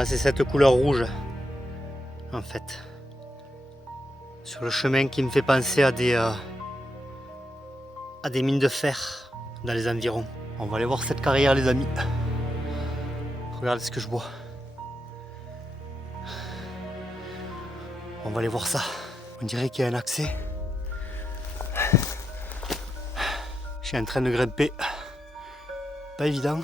Voilà, c'est cette couleur rouge, en fait. Sur le chemin qui me fait penser à des mines de fer dans les environs. On va aller voir cette carrière, les amis. Regardez ce que je vois. On va aller voir ça. On dirait qu'il y a un accès. Je suis en train de grimper. Pas évident.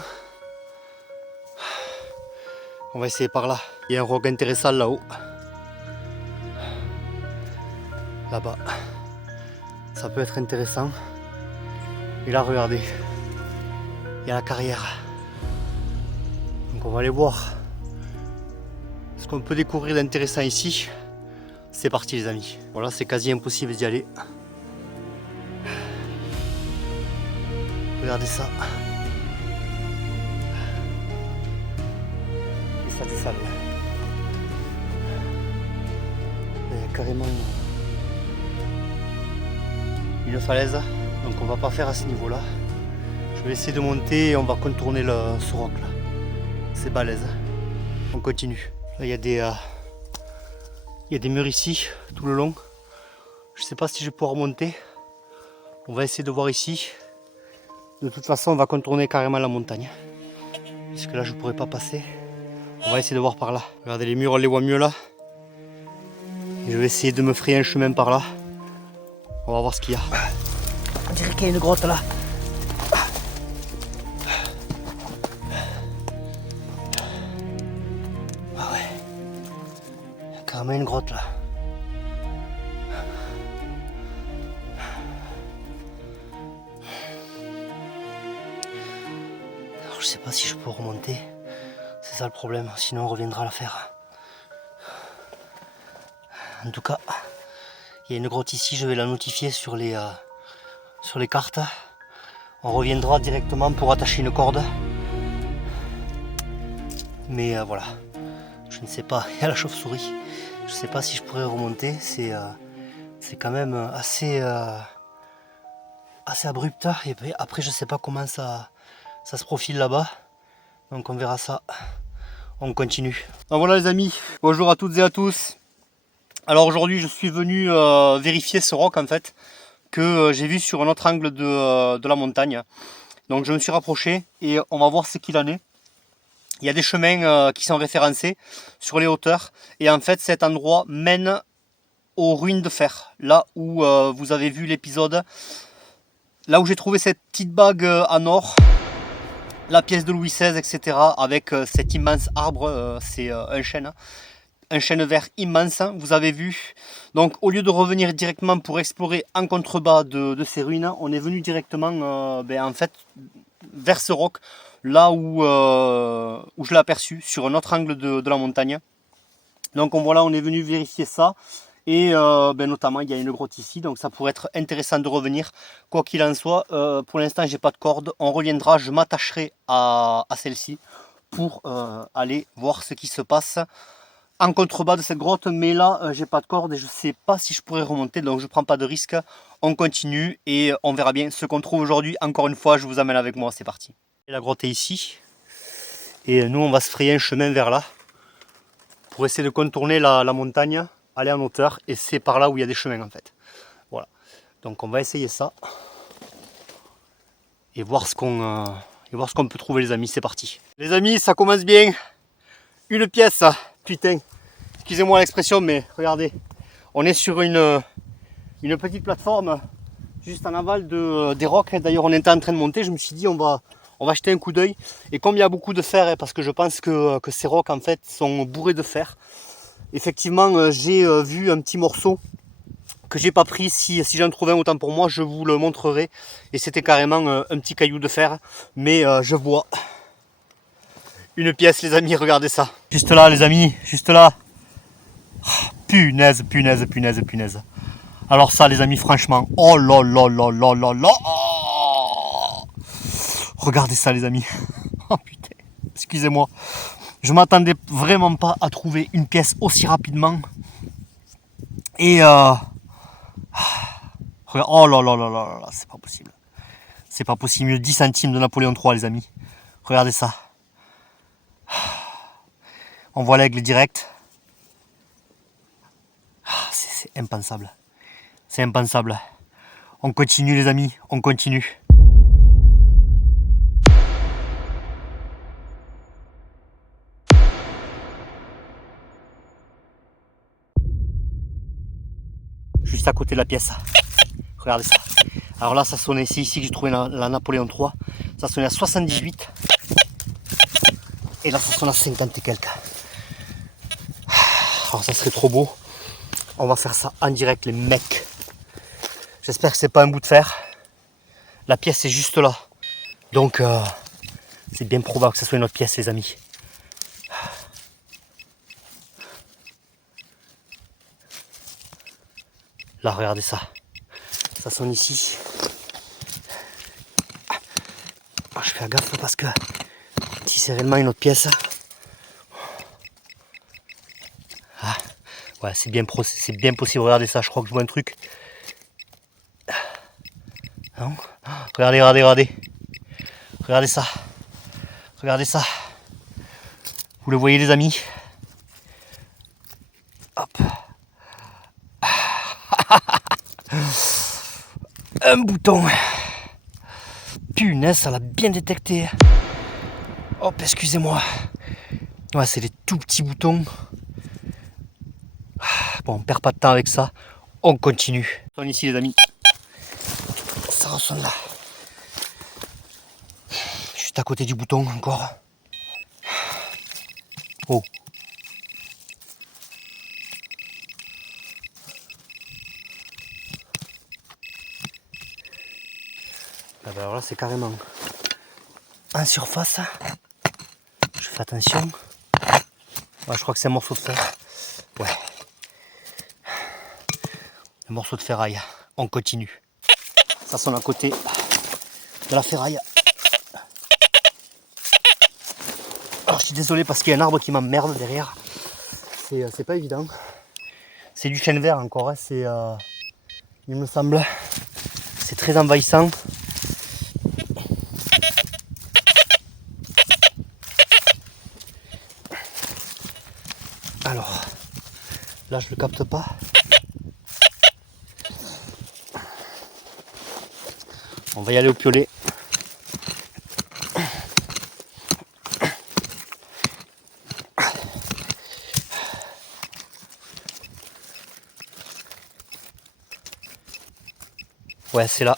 On va essayer par là. Il y a un roc intéressant là-haut. Là-bas. Ça peut être intéressant. Et là, regardez. Il y a la carrière. Donc on va aller voir ce qu'on peut découvrir d'intéressant ici. C'est parti, les amis. Voilà, c'est quasi impossible d'y aller. Regardez ça. Et ça descend. Il y a carrément une falaise. Donc on va pas faire à ce niveau-là. Je vais essayer de monter et on va contourner ce roc là. C'est balèze. On continue. Là il y a des murs ici tout le long. Je sais pas si je vais pouvoir monter. On va essayer de voir ici. De toute façon on va contourner carrément la montagne. Puisque là je pourrais pas passer. On va essayer de voir par là. Regardez les murs, on les voit mieux là. Et je vais essayer de me frayer un chemin par là. On va voir ce qu'il y a. On dirait qu'il y a une grotte là. Ah ouais. Il y a carrément une grotte là. Alors, je sais pas si je peux remonter. C'est ça le problème. Sinon on reviendra à la faire. En tout cas, il y a une grotte ici. Je vais la notifier sur les cartes. On reviendra directement pour attacher une corde. Mais voilà, je ne sais pas, il y a la chauve-souris. Je ne sais pas si je pourrais remonter, c'est quand même assez abrupt. Et puis, après je ne sais pas comment ça se profile là-bas. Donc on verra ça. On continue. Donc voilà les amis, bonjour à toutes et à tous. Alors aujourd'hui je suis venu vérifier ce roc en fait, que j'ai vu sur un autre angle de la montagne. Donc je me suis rapproché et on va voir ce qu'il en est. Il y a des chemins qui sont référencés sur les hauteurs et en fait cet endroit mène aux ruines de fer. Là où vous avez vu l'épisode, là où j'ai trouvé cette petite bague en or, la pièce de Louis XVI, etc. avec cet immense arbre, c'est un chêne vert immense, vous avez vu. Donc au lieu de revenir directement pour explorer en contrebas de ces ruines, on est venu directement en fait vers ce roc, là où je l'ai aperçu sur un autre angle de la montagne. Donc voilà, on est venu vérifier ça. Et notamment il y a une grotte ici, donc ça pourrait être intéressant de revenir. Quoi qu'il en soit, pour l'instant j'ai pas de corde, on reviendra, je m'attacherai à celle-ci pour aller voir ce qui se passe en contrebas de cette grotte, mais là j'ai pas de corde et je sais pas si je pourrais remonter, donc je prends pas de risque. On continue et on verra bien ce qu'on trouve aujourd'hui. Encore une fois, je vous amène avec moi, c'est parti. Et la grotte est ici et nous on va se frayer un chemin vers là pour essayer de contourner la montagne, aller en hauteur, et c'est par là où il y a des chemins en fait. Voilà, donc on va essayer ça et voir ce qu'on peut trouver les amis. C'est parti les amis, ça commence bien. Une pièce, putain, excusez-moi l'expression, mais regardez, on est sur une petite plateforme juste en aval des rocs. D'ailleurs on était en train de monter, je me suis dit on va jeter un coup d'œil. Et comme il y a beaucoup de fer, parce que je pense que ces rocs en fait sont bourrés de fer, effectivement j'ai vu un petit morceau que j'ai pas pris. Si j'en trouvais un, autant pour moi, je vous le montrerai. Et c'était carrément un petit caillou de fer, mais je vois une pièce les amis, regardez ça. Juste là les amis, juste là. Punaise, punaise, punaise, punaise. Alors ça les amis, franchement, oh là là là là là là. Regardez ça les amis. Oh putain, excusez-moi. Je m'attendais vraiment pas à trouver une pièce aussi rapidement. Et oh là là là là là, c'est pas possible. C'est pas possible, 10 centimes de Napoléon III les amis. Regardez ça. On voit l'aigle direct. Ah, c'est impensable. C'est impensable. On continue les amis, on continue. Juste à côté de la pièce. Regardez ça. Alors là, ça sonnait, c'est ici que j'ai trouvé la Napoléon III. Ça sonnait à 78. Et là, ça sonne à 50 et quelques. Alors ça serait trop beau. On va faire ça en direct, les mecs. J'espère que c'est pas un bout de fer. La pièce est juste là. Donc, c'est bien probable que ce soit une autre pièce, les amis. Là, regardez ça. Ça sonne ici. Je fais gaffe parce que si c'est réellement une autre pièce. Ah, ouais, c'est bien possible. Regardez ça, je crois que je vois un truc. Non, regardez, regardez, regardez. Regardez ça. Regardez ça. Vous le voyez les amis? Hop. Un bouton. Punaise, ça l'a bien détecté. Hop, excusez-moi. Ouais, c'est des tout petits boutons. Bon, on perd pas de temps avec ça. On continue. On est ici les amis. Ça ressonne là. Juste à côté du bouton encore. Oh. Ah ben alors là c'est carrément en surface. Je fais attention. Ouais, je crois que c'est un morceau de fer. Ouais. Un morceau de ferraille. On continue. Ça sonne à côté de la ferraille. Alors je suis désolé parce qu'il y a un arbre qui m'emmerde derrière. C'est pas évident. C'est du chêne vert encore. Hein. C'est, il me semble. C'est très envahissant. Alors, là je le capte pas. On va y aller au piolet. Ouais, c'est là.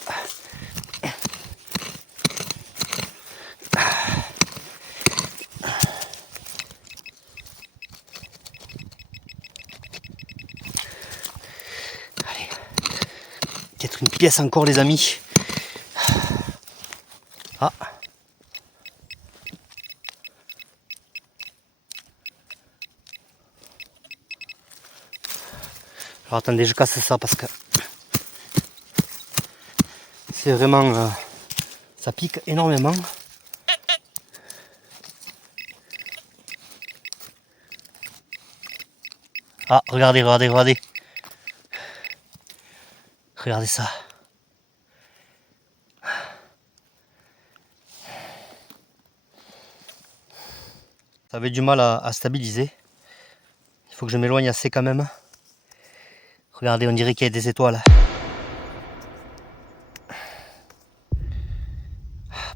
Allez. Peut-être une pièce encore les amis. Ah. Alors attendez, je casse ça parce que c'est vraiment... ça pique énormément. Ah, regardez, regardez, regardez. Regardez ça. Ça avait du mal à stabiliser. Il faut que je m'éloigne assez quand même. Regardez, on dirait qu'il y a des étoiles.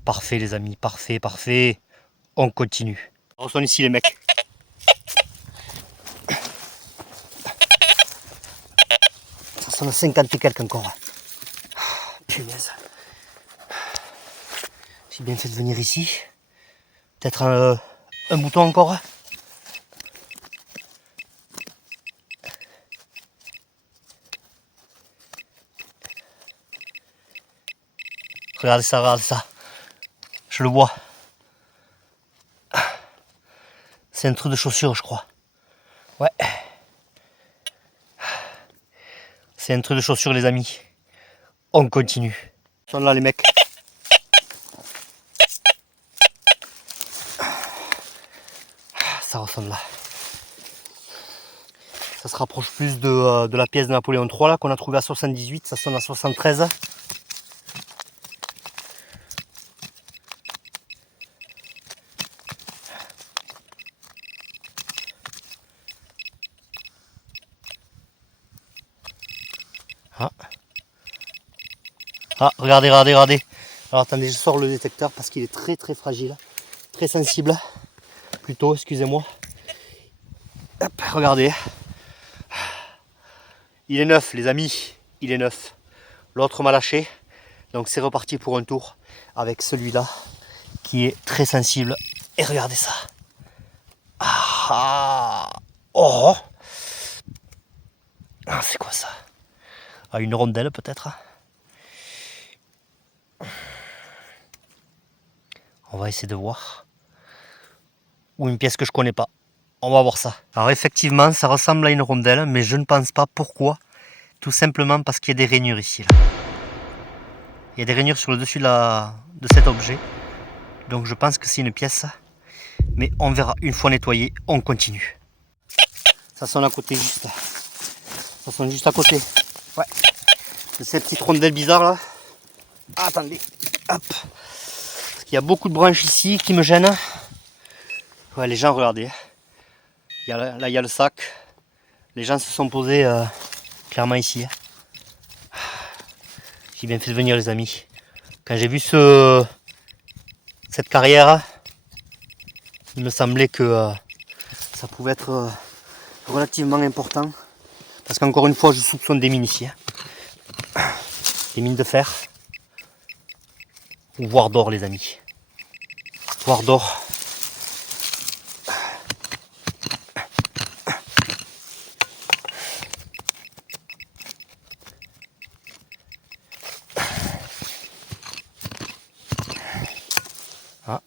Parfait les amis, parfait, parfait. On continue. On retourne ici les mecs. Ça sonne à 50 et quelques encore. Punaise. J'ai bien fait de venir ici. Peut-être un bouton encore. Regardez ça, regardez ça. Je le vois. C'est un truc de chaussure, je crois. Ouais. C'est un truc de chaussure, les amis. On continue. Ils sont là, les mecs. Ça ressemble là. Ça se rapproche plus de la pièce de Napoléon III là qu'on a trouvé à 78. Ça sonne à 73. Ah. Ah, regardez, regardez, regardez. Alors attendez, je sors le détecteur parce qu'il est très très fragile. Très sensible. Plutôt, excusez-moi. Hop, regardez. Il est neuf, les amis. Il est neuf. L'autre m'a lâché. Donc c'est reparti pour un tour avec celui-là qui est très sensible. Et regardez ça. Ah, oh, ah, c'est quoi ça? Ah, une rondelle peut-être. On va essayer de voir. Ou une pièce que je connais pas. On va voir ça. Alors effectivement, ça ressemble à une rondelle, mais je ne pense pas. Pourquoi? Tout simplement parce qu'il y a des rainures ici. Là. Il y a des rainures sur le dessus de cet objet. Donc je pense que c'est une pièce. Mais on verra. Une fois nettoyé, on continue. Ça sonne à côté juste. Ça sonne juste à côté. Ouais. C'est ces petites rondelles bizarres là. Ah, attendez. Hop. Parce qu'il y a beaucoup de branches ici qui me gênent. Ouais, les gens, regardez. Là, il y a le sac. Les gens se sont posés clairement ici. J'ai bien fait de venir, les amis. Quand j'ai vu cette carrière, il me semblait que ça pouvait être relativement important. Parce qu'encore une fois, je soupçonne des mines ici. Des mines de fer. Ou voire d'or, les amis. Voire d'or. Ah.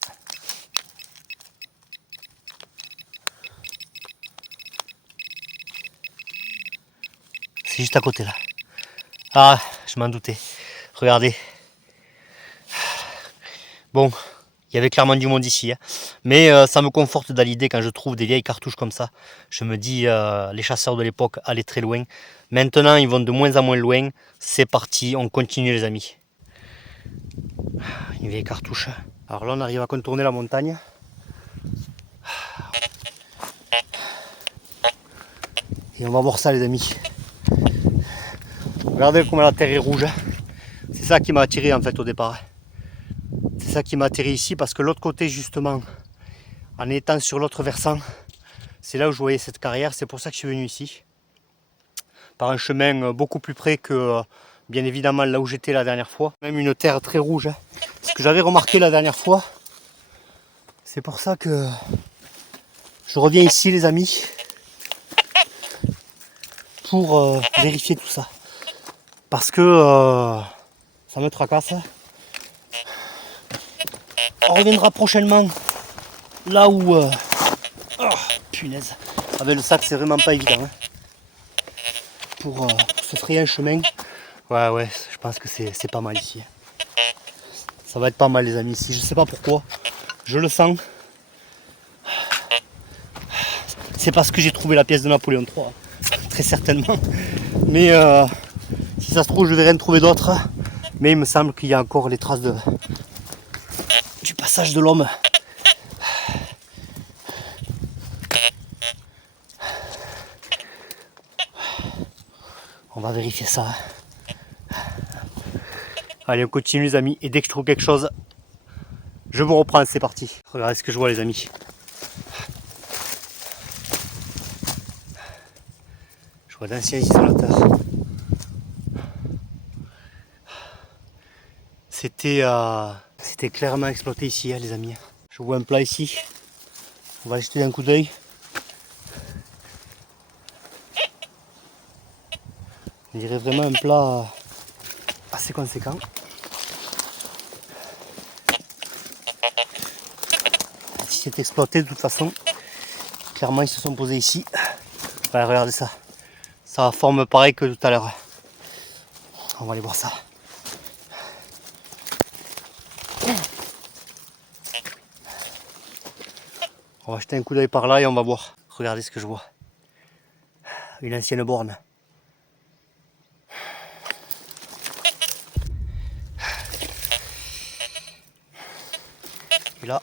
C'est juste à côté là. Ah, je m'en doutais. Regardez. Bon, il y avait clairement du monde ici. Hein. Mais ça me conforte dans l'idée quand je trouve des vieilles cartouches comme ça. Je me dis, les chasseurs de l'époque allaient très loin. Maintenant, ils vont de moins en moins loin. C'est parti, on continue les amis. Une vieille cartouche. Alors là, on arrive à contourner la montagne. Et on va voir ça les amis. Regardez comment la terre est rouge. C'est ça qui m'a attiré en fait au départ. C'est ça qui m'a attiré ici parce que l'autre côté justement, en étant sur l'autre versant, c'est là où je voyais cette carrière. C'est pour ça que je suis venu ici. Par un chemin beaucoup plus près que bien évidemment là où j'étais la dernière fois. Même une terre très rouge. Ce que j'avais remarqué la dernière fois. C'est pour ça que je reviens ici les amis. Pour vérifier tout ça. Parce que ça me tracasse. On reviendra prochainement là où... oh, punaise. Avec le sac c'est vraiment pas évident. Hein. Pour se frayer un chemin. Ouais, je pense que c'est pas mal ici. Ça va être pas mal les amis ici. Je sais pas pourquoi. Je le sens. C'est parce que j'ai trouvé la pièce de Napoléon III. Très certainement. Mais si ça se trouve, je vais rien trouver d'autre. Mais il me semble qu'il y a encore les traces du passage de l'homme. On va vérifier ça. Allez, on continue les amis. Et dès que je trouve quelque chose, je vous reprends. C'est parti. Regardez ce que je vois les amis. Je vois d'anciens isolateurs. C'était clairement exploité ici, hein, les amis. Je vois un plat ici. On va jeter un coup d'œil. On dirait vraiment un plat assez conséquent. Si c'est exploité de toute façon, clairement ils se sont posés ici. Ouais, regardez ça. Ça forme pareil que tout à l'heure. On va aller voir ça. On va jeter un coup d'œil par là et on va voir. Regardez ce que je vois. Une ancienne borne. Et là,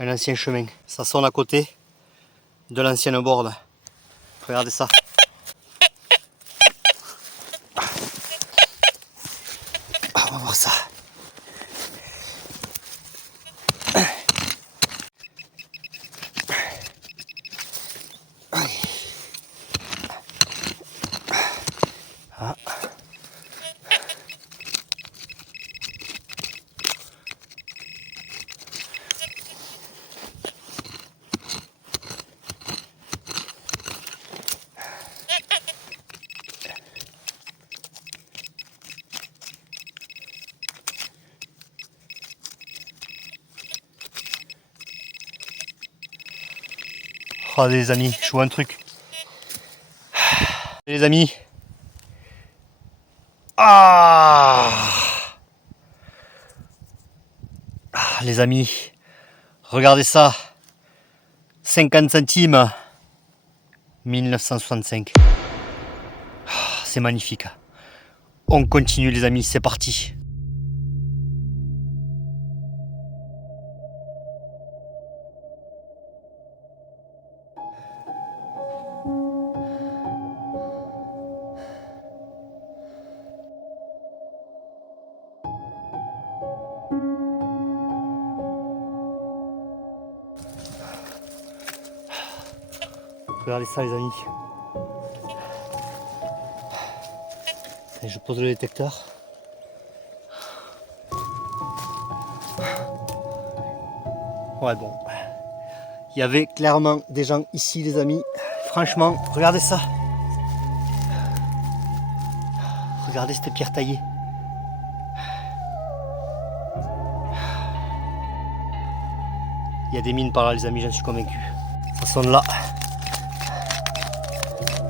un ancien chemin. Ça sonne à côté de l'ancienne borne. Regardez ça. On va voir ça. Ah. Oh, les amis, je vois un truc. Les amis. Ah, les amis, regardez ça. 50 centimes. 1965. C'est magnifique. On continue les amis, c'est parti. Regardez ça les amis. Et je pose le détecteur. Ouais bon. Il y avait clairement des gens ici les amis. Franchement, regardez ça. Regardez cette pierre taillée. Il y a des mines par là les amis, j'en suis convaincu. Ça sonne là.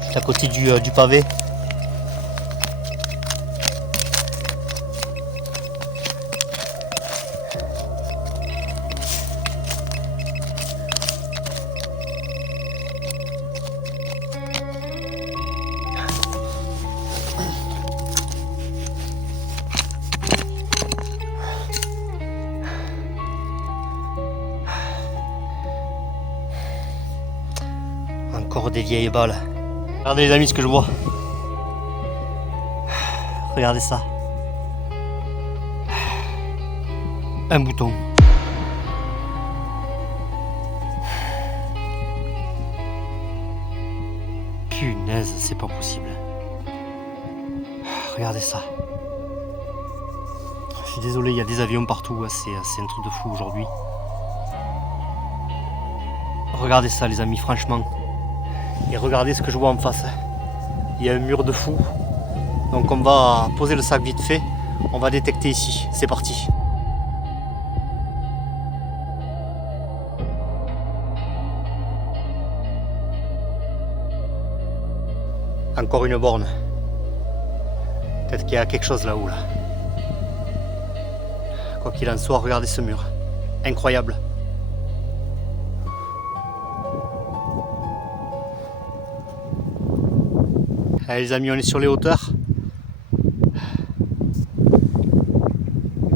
Juste à côté du pavé. Encore des vieilles balles. Regardez les amis ce que je vois. Regardez ça. Un bouton. Punaise, c'est pas possible. Regardez ça. Je suis désolé, il y a des avions partout. C'est un truc de fou aujourd'hui. Regardez ça les amis, franchement. Et regardez ce que je vois en face. Il y a un mur de fou. Donc on va poser le sac vite fait. On va détecter ici. C'est parti. Encore une borne. Peut-être qu'il y a quelque chose là-haut là. Quoi qu'il en soit, regardez ce mur. Incroyable. Allez les amis, on est sur les hauteurs.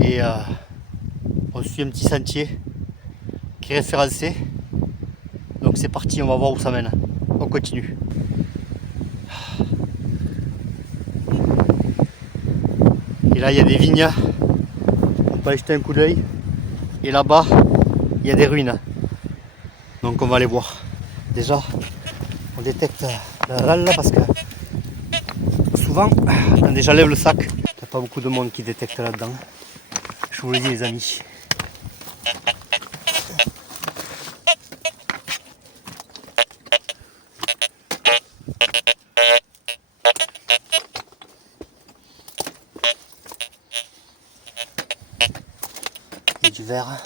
Et on suit un petit sentier qui est référencé. Donc c'est parti, on va voir où ça mène. On continue. Et là il y a des vignes. On peut y jeter un coup d'œil. Et là-bas, il y a des ruines. Donc on va aller voir. Déjà, on détecte la dalle là parce que souvent, attendez, j'enlève le sac. Il n'y a pas beaucoup de monde qui détecte là-dedans. Je vous le dis les amis. Il y a du verre.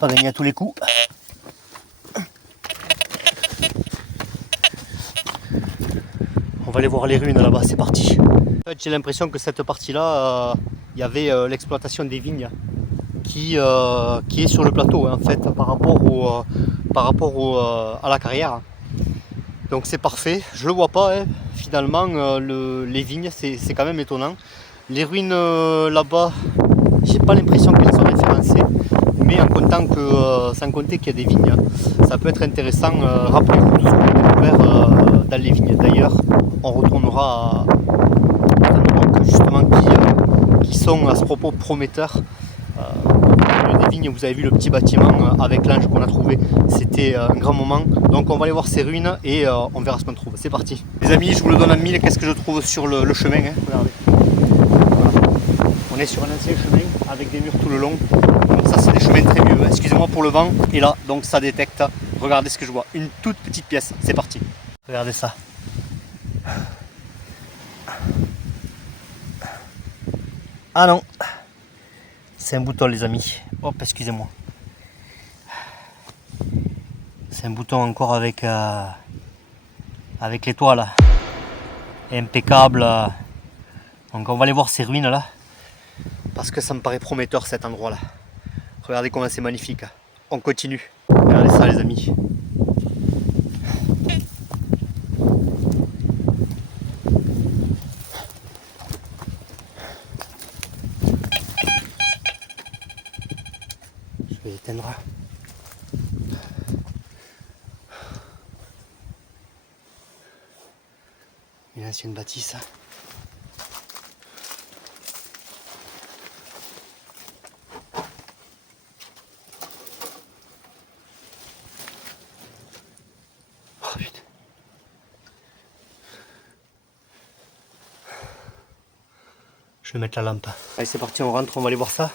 Pas gagné à tous les coups. On va aller voir les ruines là-bas, c'est parti. En fait, j'ai l'impression que cette partie-là, il y avait l'exploitation des vignes qui est sur le plateau hein, en fait par rapport à la carrière. Donc c'est parfait. Je le vois pas, hein. Finalement, les vignes, c'est quand même étonnant. Les ruines là-bas, j'ai pas l'impression qu'elles sont référencées. Mais sans compter qu'il y a des vignes, ça peut être intéressant. Rappelez-vous tout ce qu'on a découvert dans les vignes. D'ailleurs, on retournera à des endroits justement qui sont à ce propos prometteurs. Des vignes, vous avez vu le petit bâtiment avec l'ange qu'on a trouvé, c'était un grand moment. Donc on va aller voir ces ruines et on verra ce qu'on trouve. C'est parti. Les amis, je vous le donne en mille. Qu'est-ce que je trouve sur le chemin, hein. Regardez. Voilà. On est sur un ancien chemin avec des murs tout le long. Donc ça c'est des chemins très vieux, hein. Excusez-moi pour le vent. Et là, donc ça détecte. Regardez ce que je vois. Une toute petite pièce. C'est parti. Regardez ça. Ah non. C'est un bouton les amis. Hop, excusez-moi. C'est un bouton encore avec l'étoile. Impeccable. Donc on va aller voir ces ruines là. Parce que ça me paraît prometteur cet endroit là. Regardez comment c'est magnifique. On continue. Regardez ça les amis. Je vais éteindre. Une ancienne bâtisse. Oh putain. Je vais mettre la lampe. Allez c'est parti, on rentre, on va aller voir ça.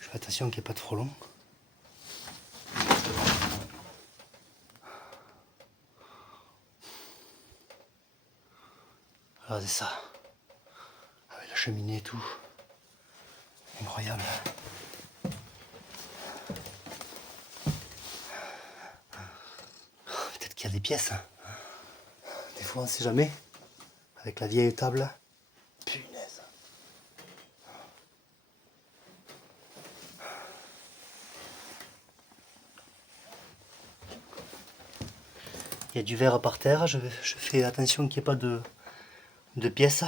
Je fais attention qu'il n'y ait pas de frelons. Regardez ça. Avec la cheminée et tout. Incroyable. Peut-être qu'il y a des pièces. Des fois on ne sait jamais. Avec la vieille table. Punaise. Il y a du verre par terre. Je fais attention qu'il n'y ait pas de pièces.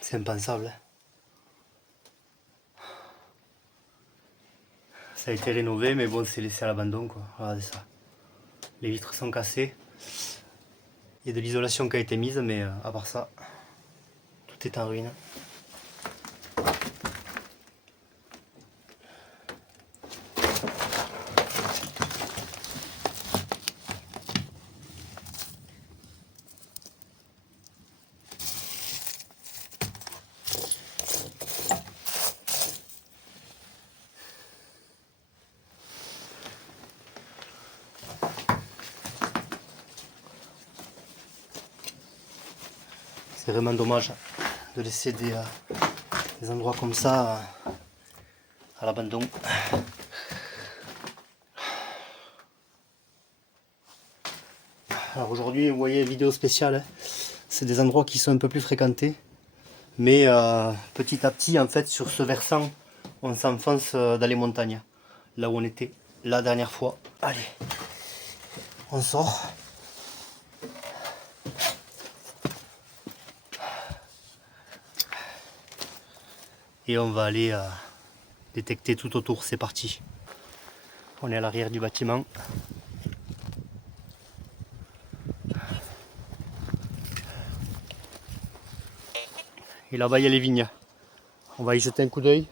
C'est impensable. Ça a été rénové, mais bon, c'est laissé à l'abandon, quoi. Regardez ça. Les vitres sont cassées. Il y a de l'isolation qui a été mise, mais à part ça, tout est en ruine. C'est vraiment dommage de laisser des endroits comme ça à l'abandon. Alors aujourd'hui, vous voyez, vidéo spéciale, c'est des endroits qui sont un peu plus fréquentés. Mais petit à petit, en fait, sur ce versant, on s'enfonce dans les montagnes. Là où on était la dernière fois. Allez, on sort. Et on va aller détecter tout autour, c'est parti. On est à l'arrière du bâtiment. Et là-bas il y a les vignes. On va y jeter un coup d'œil.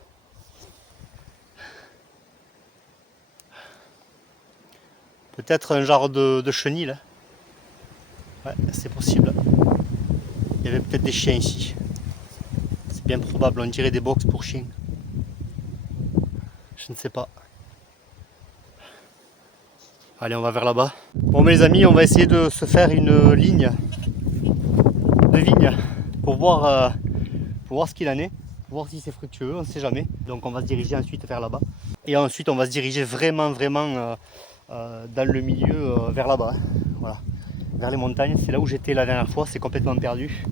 Peut-être un genre de chenil. Hein. Ouais, c'est possible. Il y avait peut-être des chiens ici. C'est bien probable, on dirait des box pour chiens. Je ne sais pas. Allez, on va vers là-bas. Bon, mes amis, on va essayer de se faire une ligne de vigne pour voir ce qu'il en est, pour voir si c'est fructueux, on ne sait jamais. Donc on va se diriger ensuite vers là-bas. Et ensuite on va se diriger vraiment dans le milieu vers là-bas. Voilà, vers les montagnes. C'est là où j'étais la dernière fois, c'est complètement perdu.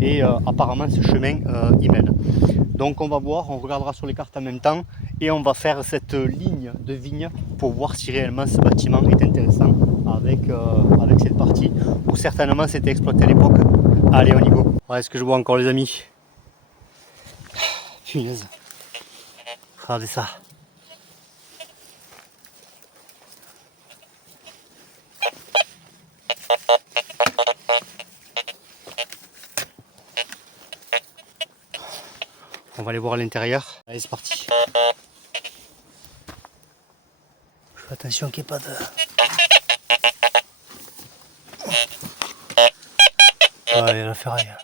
Et apparemment ce chemin y mène. Donc on va voir, on regardera sur les cartes en même temps et on va faire cette ligne de vigne pour voir si réellement ce bâtiment est intéressant avec cette partie où certainement c'était exploité à l'époque. Allez, on y go. Ouais, est-ce que je vois encore les amis? Punaise. Regardez ça. On va aller voir à l'intérieur. Allez, c'est parti. Je fais attention qu'il n'y ait pas de... Ouais, il y a la ferraille.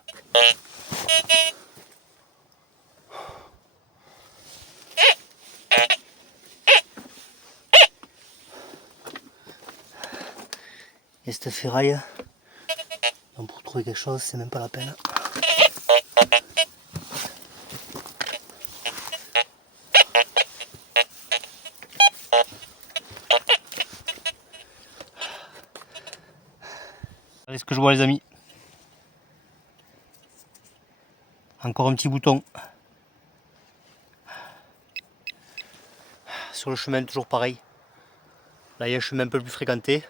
Et cette ferraille, donc pour trouver quelque chose, c'est même pas la peine. Regardez ce que je vois les amis. Encore un petit bouton. Sur le chemin, toujours pareil. Là, il y a un chemin un peu plus fréquenté.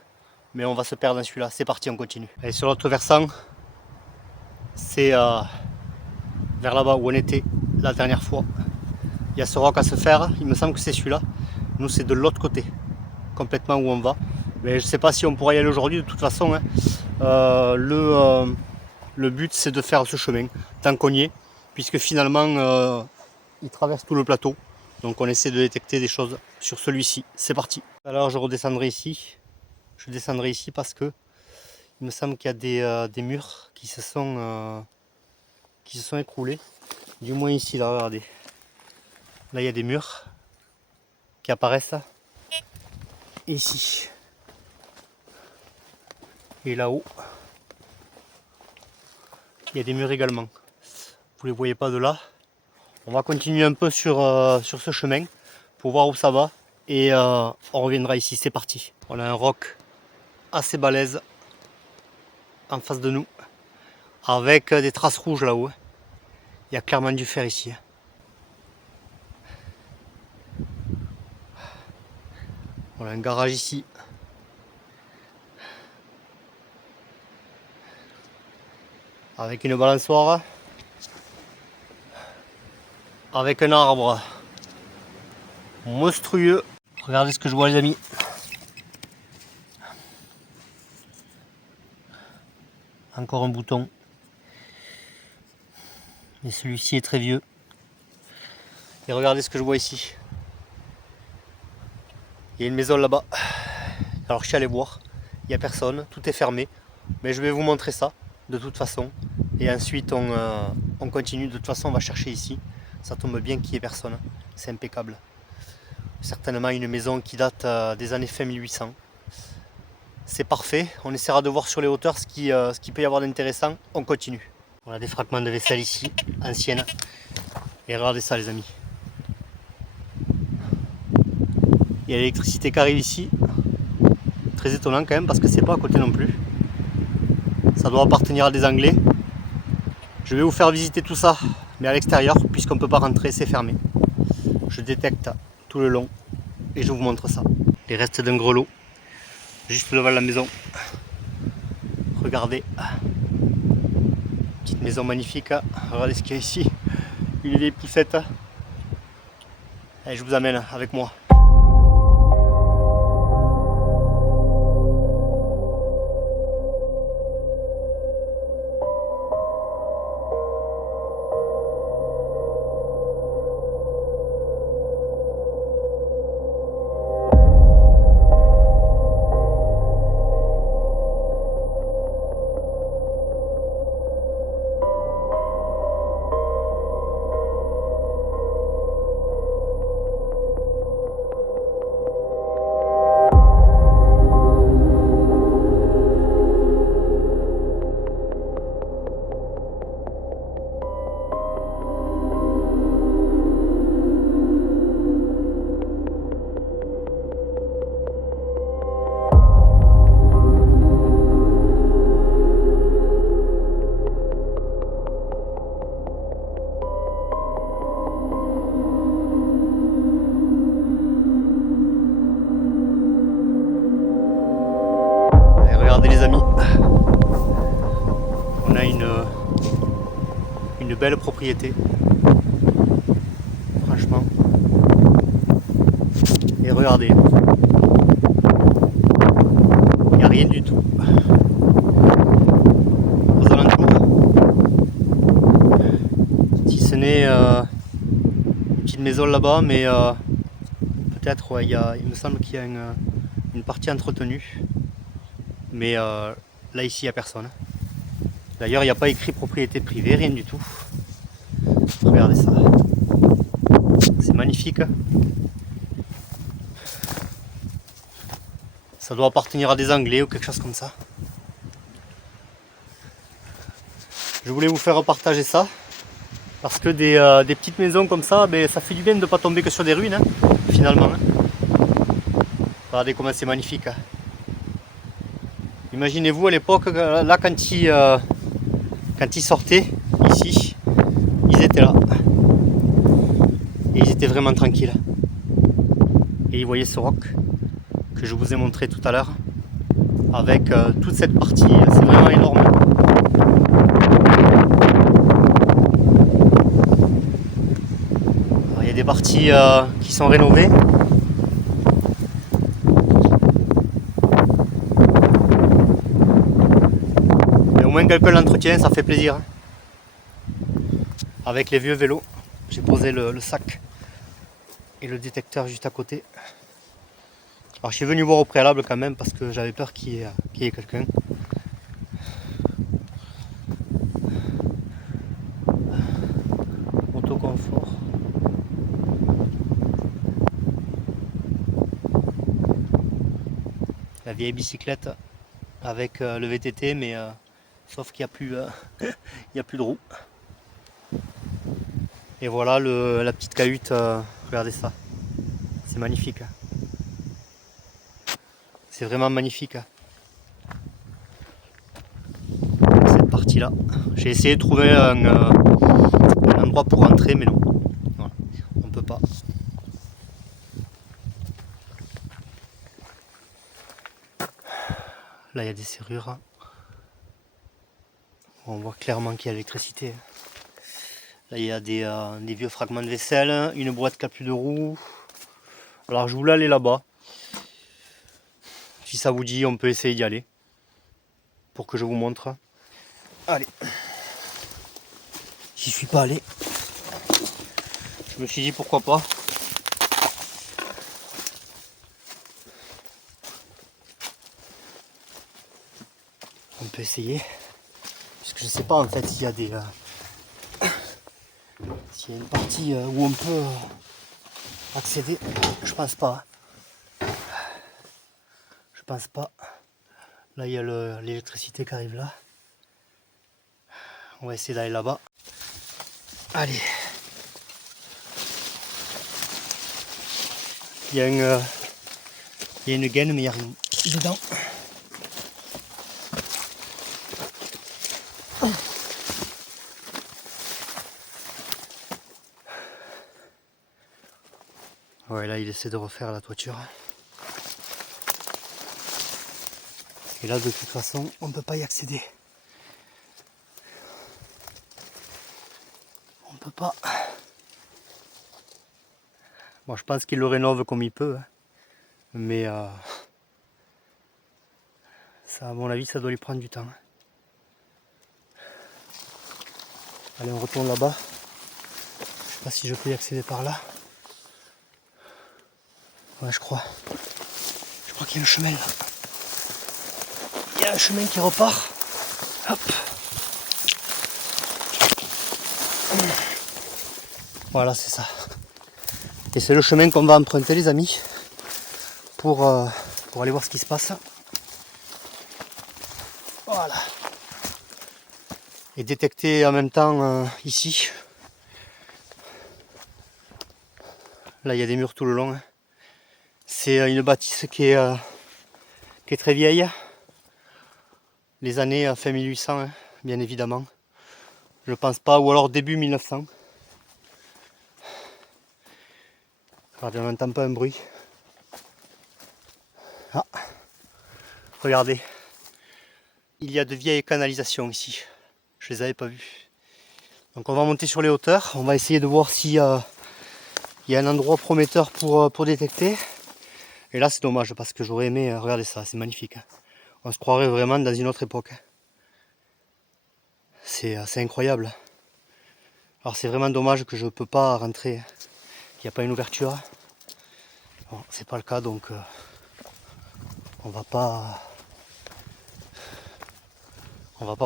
Mais on va se perdre dans celui-là. C'est parti, on continue. Et sur l'autre versant, c'est vers là-bas où on était la dernière fois. Il y a ce roc à se faire. Il me semble que c'est celui-là. Nous, c'est de l'autre côté. Complètement où on va. Mais je ne sais pas si on pourra y aller aujourd'hui. De toute façon, hein. Le but, c'est de faire ce chemin. Tant qu'on y est. Puisque finalement, il traverse tout le plateau. Donc on essaie de détecter des choses sur celui-ci. C'est parti. Alors je redescendrai ici. Je descendrai ici parce que il me semble qu'il y a des murs qui se sont écroulés. Du moins ici, là, regardez. Là, il y a des murs qui apparaissent. Et ici. Et là-haut, il y a des murs également. Vous ne les voyez pas de là. On va continuer un peu sur ce chemin pour voir où ça va. Et on reviendra ici. C'est parti. On a un roc assez balèze en face de nous, avec des traces rouges là-haut. Il y a clairement du fer ici. On a un garage ici. Avec une balançoire. Avec un arbre monstrueux. Regardez ce que je vois les amis. Encore un bouton. Mais celui-ci est très vieux. Et regardez ce que je vois ici. Il y a une maison là-bas. Alors je suis allé voir. Il n'y a personne. Tout est fermé. Mais je vais vous montrer ça de toute façon. Et ensuite on continue. De toute façon on va chercher ici. Ça tombe bien qu'il n'y ait personne. C'est impeccable. Certainement une maison qui date des années fin 1800. C'est parfait. On essaiera de voir sur les hauteurs ce qui peut y avoir d'intéressant. On continue. On a des fragments de vaisselle ici, anciennes. Et regardez ça les amis. Il y a l'électricité qui arrive ici. Très étonnant quand même parce que c'est pas à côté non plus. Ça doit appartenir à des Anglais. Je vais vous faire visiter tout ça, mais à l'extérieur, puisqu'on ne peut pas rentrer, c'est fermé. Je détecte tout le long et je vous montre ça. Les restes d'un grelot, juste devant la maison. Regardez. Petite maison magnifique. Regardez ce qu'il y a ici. Une vieille poussette. Allez, je vous amène avec moi. belle propriété. Franchement. Et regardez. Il n'y a rien du tout. Aux alentours. Si ce n'est une petite maison là-bas, mais peut-être, ouais, il me semble qu'il y a une partie entretenue. Mais là, ici, il n'y a personne. D'ailleurs, il n'y a pas écrit propriété privée, rien du tout. Regardez ça. C'est magnifique. Ça doit appartenir à des Anglais ou quelque chose comme ça. Je voulais vous faire partager ça. Parce que des petites maisons comme ça, ben, ça fait du bien de ne pas tomber que sur des ruines, hein, finalement. Regardez comment c'est magnifique. Hein. Imaginez-vous à l'époque, là quand ils sortaient ici, ils étaient là. Et ils étaient vraiment tranquilles. Et ils voyaient ce roc que je vous ai montré tout à l'heure. Avec toute cette partie, c'est vraiment énorme. Alors, il y a des parties qui sont rénovées. Mais au moins quelqu'un l'entretient, ça fait plaisir. Hein. Avec les vieux vélos, j'ai posé le sac et le détecteur juste à côté. Alors je suis venu voir au préalable quand même parce que j'avais peur qu'il y ait quelqu'un. Autoconfort. La vieille bicyclette avec le VTT, mais sauf qu'il n'y a plus, il y a plus de roues. Et voilà la petite cahute, regardez ça. C'est magnifique. Hein. C'est vraiment magnifique. Hein. Cette partie-là. J'ai essayé de trouver un endroit pour rentrer, mais non. Voilà. On ne peut pas. Là, il y a des serrures. On voit clairement qu'il y a l'électricité. Là, il y a des vieux fragments de vaisselle, une boîte qui a plus de roues. Alors, je voulais aller là-bas. Si ça vous dit, on peut essayer d'y aller. Pour que je vous montre. Allez. J'y suis pas allé. Je me suis dit pourquoi pas. On peut essayer. Parce que je sais pas en fait s'il y a des... s'il y a une partie où on peut accéder. Je pense pas. Je pense pas. Là il y a l'électricité qui arrive là. On va essayer d'aller là-bas. Allez. Il y a une gaine mais il n'y a rien dedans. Ouais, là il essaie de refaire la toiture. Et là de toute façon on ne peut pas y accéder. On peut pas. Bon, je pense qu'il le rénove comme il peut. Hein. Mais ça, à mon avis ça doit lui prendre du temps. Allez, on retourne là-bas. Je sais pas si je peux y accéder par là. Ouais, je crois. Je crois qu'il y a un chemin là. Il y a un chemin qui repart. Hop. Voilà, c'est ça. Et c'est le chemin qu'on va emprunter, les amis, pour aller voir ce qui se passe. Voilà. Et détecter en même temps ici. Là, il y a des murs tout le long. C'est une bâtisse qui est très vieille. Les années fin 1800, hein, bien évidemment. Je pense pas, ou alors début 1900. Regardez, on n'entend pas un bruit. Ah, regardez. Il y a de vieilles canalisations ici. Je les avais pas vues. Donc on va monter sur les hauteurs, on va essayer de voir s'il y a un endroit prometteur pour détecter. Et là c'est dommage parce que j'aurais aimé, regardez ça, c'est magnifique. On se croirait vraiment dans une autre époque. C'est incroyable. Alors c'est vraiment dommage que je ne peux pas rentrer, qu'il n'y a pas une ouverture. Bon, c'est pas le cas donc on va pas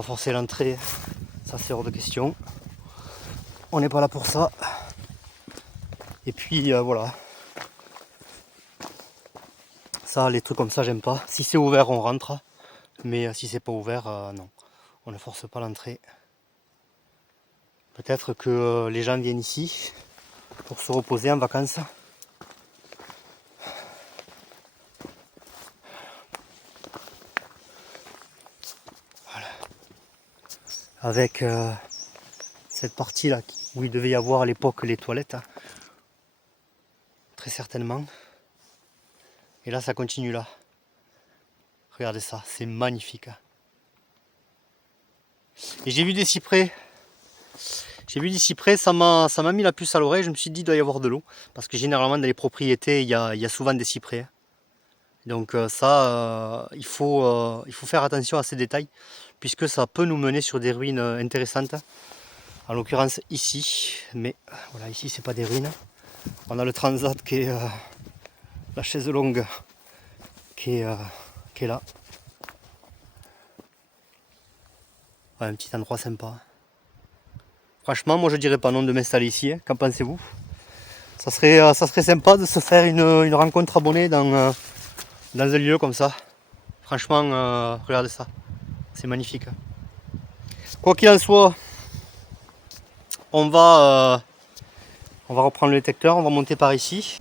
forcer l'entrée, ça c'est hors de question. On n'est pas là pour ça. Et puis voilà. Ça, les trucs comme ça, j'aime pas. Si c'est ouvert, on rentre. Mais si c'est pas ouvert, non. On ne force pas l'entrée. Peut-être que les gens viennent ici pour se reposer en vacances. Voilà. Avec cette partie là où il devait y avoir à l'époque les toilettes. Très certainement. Et là ça continue là. Regardez ça, c'est magnifique. Et j'ai vu des cyprès. Ça m'a mis la puce à l'oreille. Je me suis dit il doit y avoir de l'eau. Parce que généralement dans les propriétés, il y a souvent des cyprès. Donc ça, il faut faire attention à ces détails. Puisque ça peut nous mener sur des ruines intéressantes. En l'occurrence ici. Mais voilà, ici c'est pas des ruines. On a le transat qui est la chaise longue qui est là. Ouais, un petit endroit sympa. Franchement, moi je dirais pas non de m'installer ici. Hein. Qu'en pensez-vous? Ça serait sympa de se faire une rencontre abonnée dans un lieu comme ça. Franchement, regardez ça. C'est magnifique. Quoi qu'il en soit, on va reprendre le détecteur. On va monter par ici.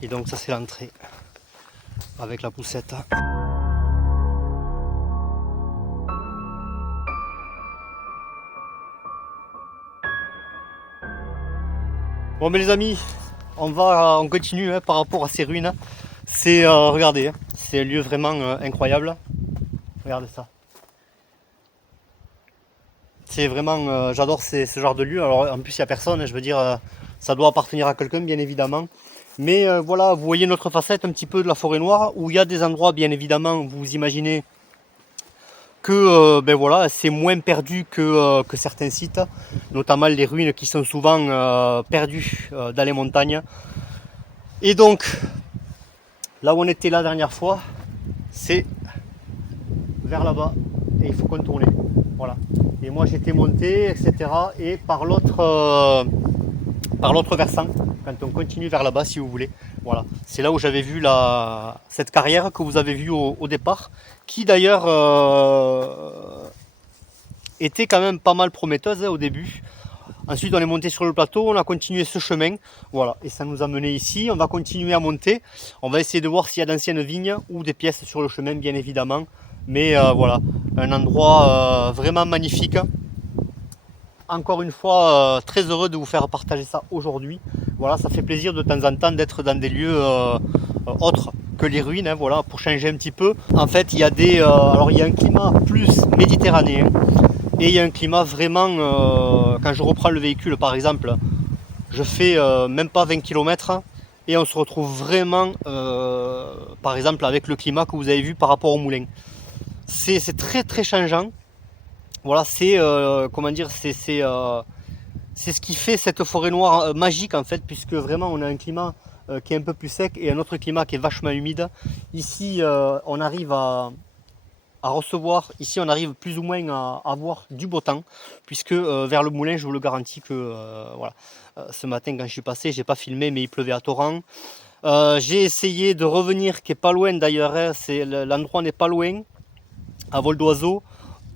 Et donc ça c'est l'entrée avec la poussette. Bon mais les amis, on continue hein, par rapport à ces ruines. C'est regardez, hein, c'est un lieu vraiment incroyable. Regardez ça. C'est vraiment, j'adore ce genre de lieu. Alors en plus il n'y a personne, hein, je veux dire, ça doit appartenir à quelqu'un bien évidemment. Mais voilà, vous voyez notre facette un petit peu de la forêt noire, où il y a des endroits bien évidemment, vous imaginez que ben voilà, c'est moins perdu que certains sites, notamment les ruines qui sont souvent perdues dans les montagnes. Et donc, là où on était la dernière fois, c'est vers là-bas, et il faut contourner. Voilà. Et moi j'étais monté, etc. Et par l'autre versant, quand on continue vers là-bas si vous voulez. Voilà, c'est là où j'avais vu cette carrière que vous avez vue au départ, qui d'ailleurs était quand même pas mal prometteuse hein, au début. Ensuite on est monté sur le plateau, on a continué ce chemin, voilà, et ça nous a mené ici. On va continuer à monter, on va essayer de voir s'il y a d'anciennes vignes ou des pièces sur le chemin bien évidemment. Mais voilà, un endroit vraiment magnifique. Encore une fois, très heureux de vous faire partager ça aujourd'hui. Voilà, ça fait plaisir de temps en temps d'être dans des lieux autres que les ruines, hein, voilà, pour changer un petit peu. En fait, il y a alors il y a un climat plus méditerranéen et il y a un climat vraiment, quand je reprends le véhicule par exemple, je fais même pas 20 km et on se retrouve vraiment, par exemple, avec le climat que vous avez vu par rapport au moulin. C'est très très changeant. Voilà, c'est comment dire, c'est ce qui fait cette forêt noire magique en fait, puisque vraiment on a un climat qui est un peu plus sec et un autre climat qui est vachement humide. Ici on arrive à recevoir, ici on arrive plus ou moins à avoir du beau temps, puisque vers le moulin je vous le garantis que voilà, ce matin quand je suis passé j'ai pas filmé mais il pleuvait à torrent. J'ai essayé de revenir, qui est pas loin d'ailleurs, hein, l'endroit n'est pas loin, à vol d'oiseau.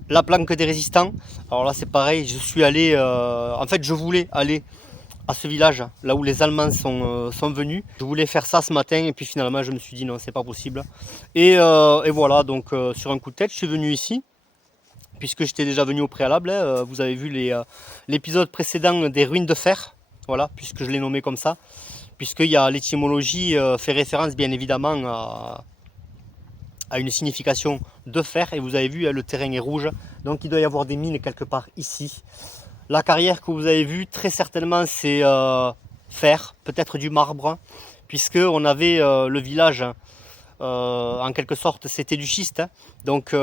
La planque des résistants, alors là c'est pareil, je suis allé, en fait je voulais aller à ce village, là où les Allemands sont venus. Je voulais faire ça ce matin et puis finalement je me suis dit non, c'est pas possible. Et voilà, donc sur un coup de tête, je suis venu ici, puisque j'étais déjà venu au préalable. Hein, vous avez vu l'épisode précédent des ruines de fer, voilà, puisque je l'ai nommé comme ça, puisqu'il y a l'étymologie fait référence bien évidemment a une signification de fer. Et vous avez vu, le terrain est rouge. Donc il doit y avoir des mines quelque part ici. La carrière que vous avez vue, très certainement, c'est fer, peut-être du marbre. Puisque on avait le village, en quelque sorte, c'était du schiste. Donc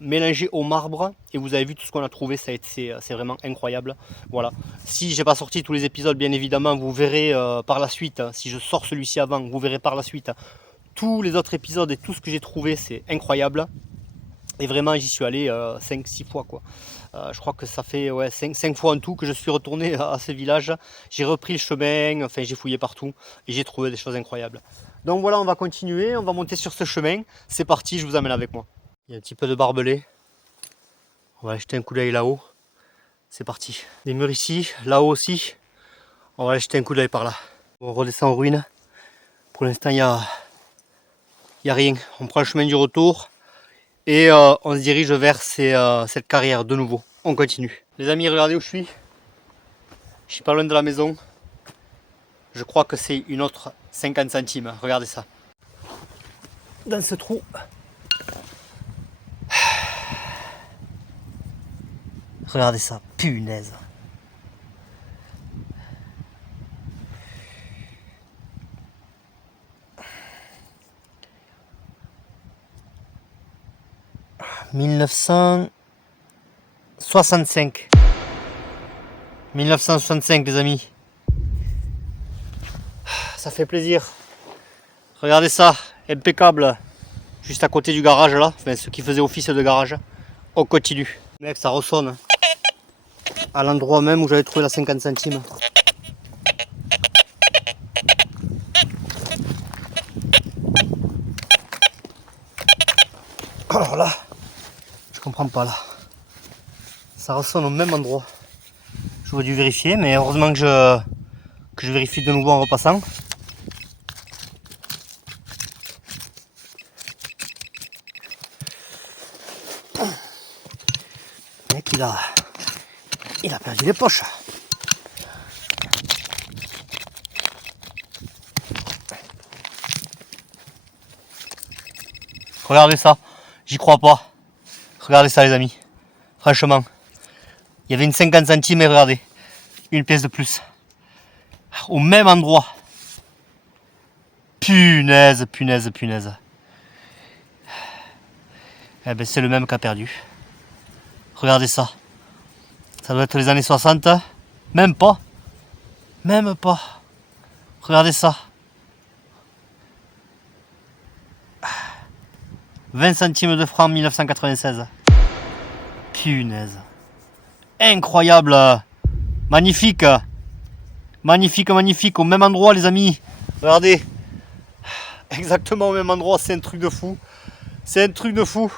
mélangé au marbre. Et vous avez vu tout ce qu'on a trouvé, c'est vraiment incroyable. Voilà. Si j'ai pas sorti tous les épisodes, bien évidemment, vous verrez par la suite. Si je sors celui-ci avant, vous verrez par la suite tous les autres épisodes et tout ce que j'ai trouvé, c'est incroyable. Et vraiment, j'y suis allé 5-6 fois, quoi. Je crois que ça fait 5 fois en tout que je suis retourné à ce village. J'ai repris le chemin, enfin j'ai fouillé partout et j'ai trouvé des choses incroyables. Donc voilà, on va continuer, on va monter sur ce chemin. C'est parti, je vous amène avec moi. Il y a un petit peu de barbelé. On va jeter un coup d'œil là-haut. C'est parti. Des murs ici, là-haut aussi. On va aller jeter un coup d'œil par là. On redescend en ruine. Pour l'instant, il n'y a rien. On prend le chemin du retour. Et on se dirige vers cette carrière de nouveau. On continue. Les amis, regardez où je suis. Je suis pas loin de la maison. Je crois que c'est une autre 50 centimes. Regardez ça. Dans ce trou. Regardez ça. Punaise. « 1965. 1965 les amis. Ça fait plaisir. Regardez ça, impeccable. Juste à côté du garage là, enfin ce qui faisait office de garage. On continue. Mec, ça ressonne. À l'endroit même où j'avais trouvé la 50 centimes. Alors là, je comprends pas là. Ça ressonne au même endroit. J'aurais dû vérifier, mais heureusement que je vérifie de nouveau en repassant. Le mec, il a perdu les poches. Regardez ça, j'y crois pas. Regardez ça les amis. Franchement, il y avait une 50 centimes et regardez, une pièce de plus. Au même endroit. Punaise, punaise, punaise. Eh ben c'est le même qui a perdu. Regardez ça. Ça doit être les années 60. Même pas. Même pas. Regardez ça. 20 centimes de francs 1996. Punaise. Incroyable. Magnifique. Magnifique, magnifique. Au même endroit les amis. Regardez. Exactement au même endroit. C'est un truc de fou. C'est un truc de fou.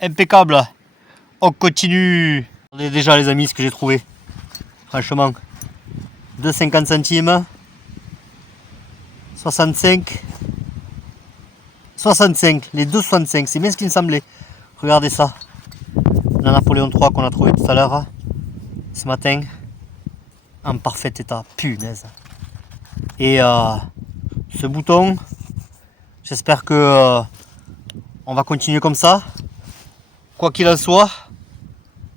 Impeccable. On continue. Regardez déjà les amis ce que j'ai trouvé. Franchement. 2,50 centimes. 65. 65. Les 2,65. C'est bien ce qu'il me semblait. Regardez ça. La Napoléon III qu'on a trouvé tout à l'heure. Ce matin. En parfait état. Punaise. Et ce bouton. J'espère que on va continuer comme ça. Quoi qu'il en soit.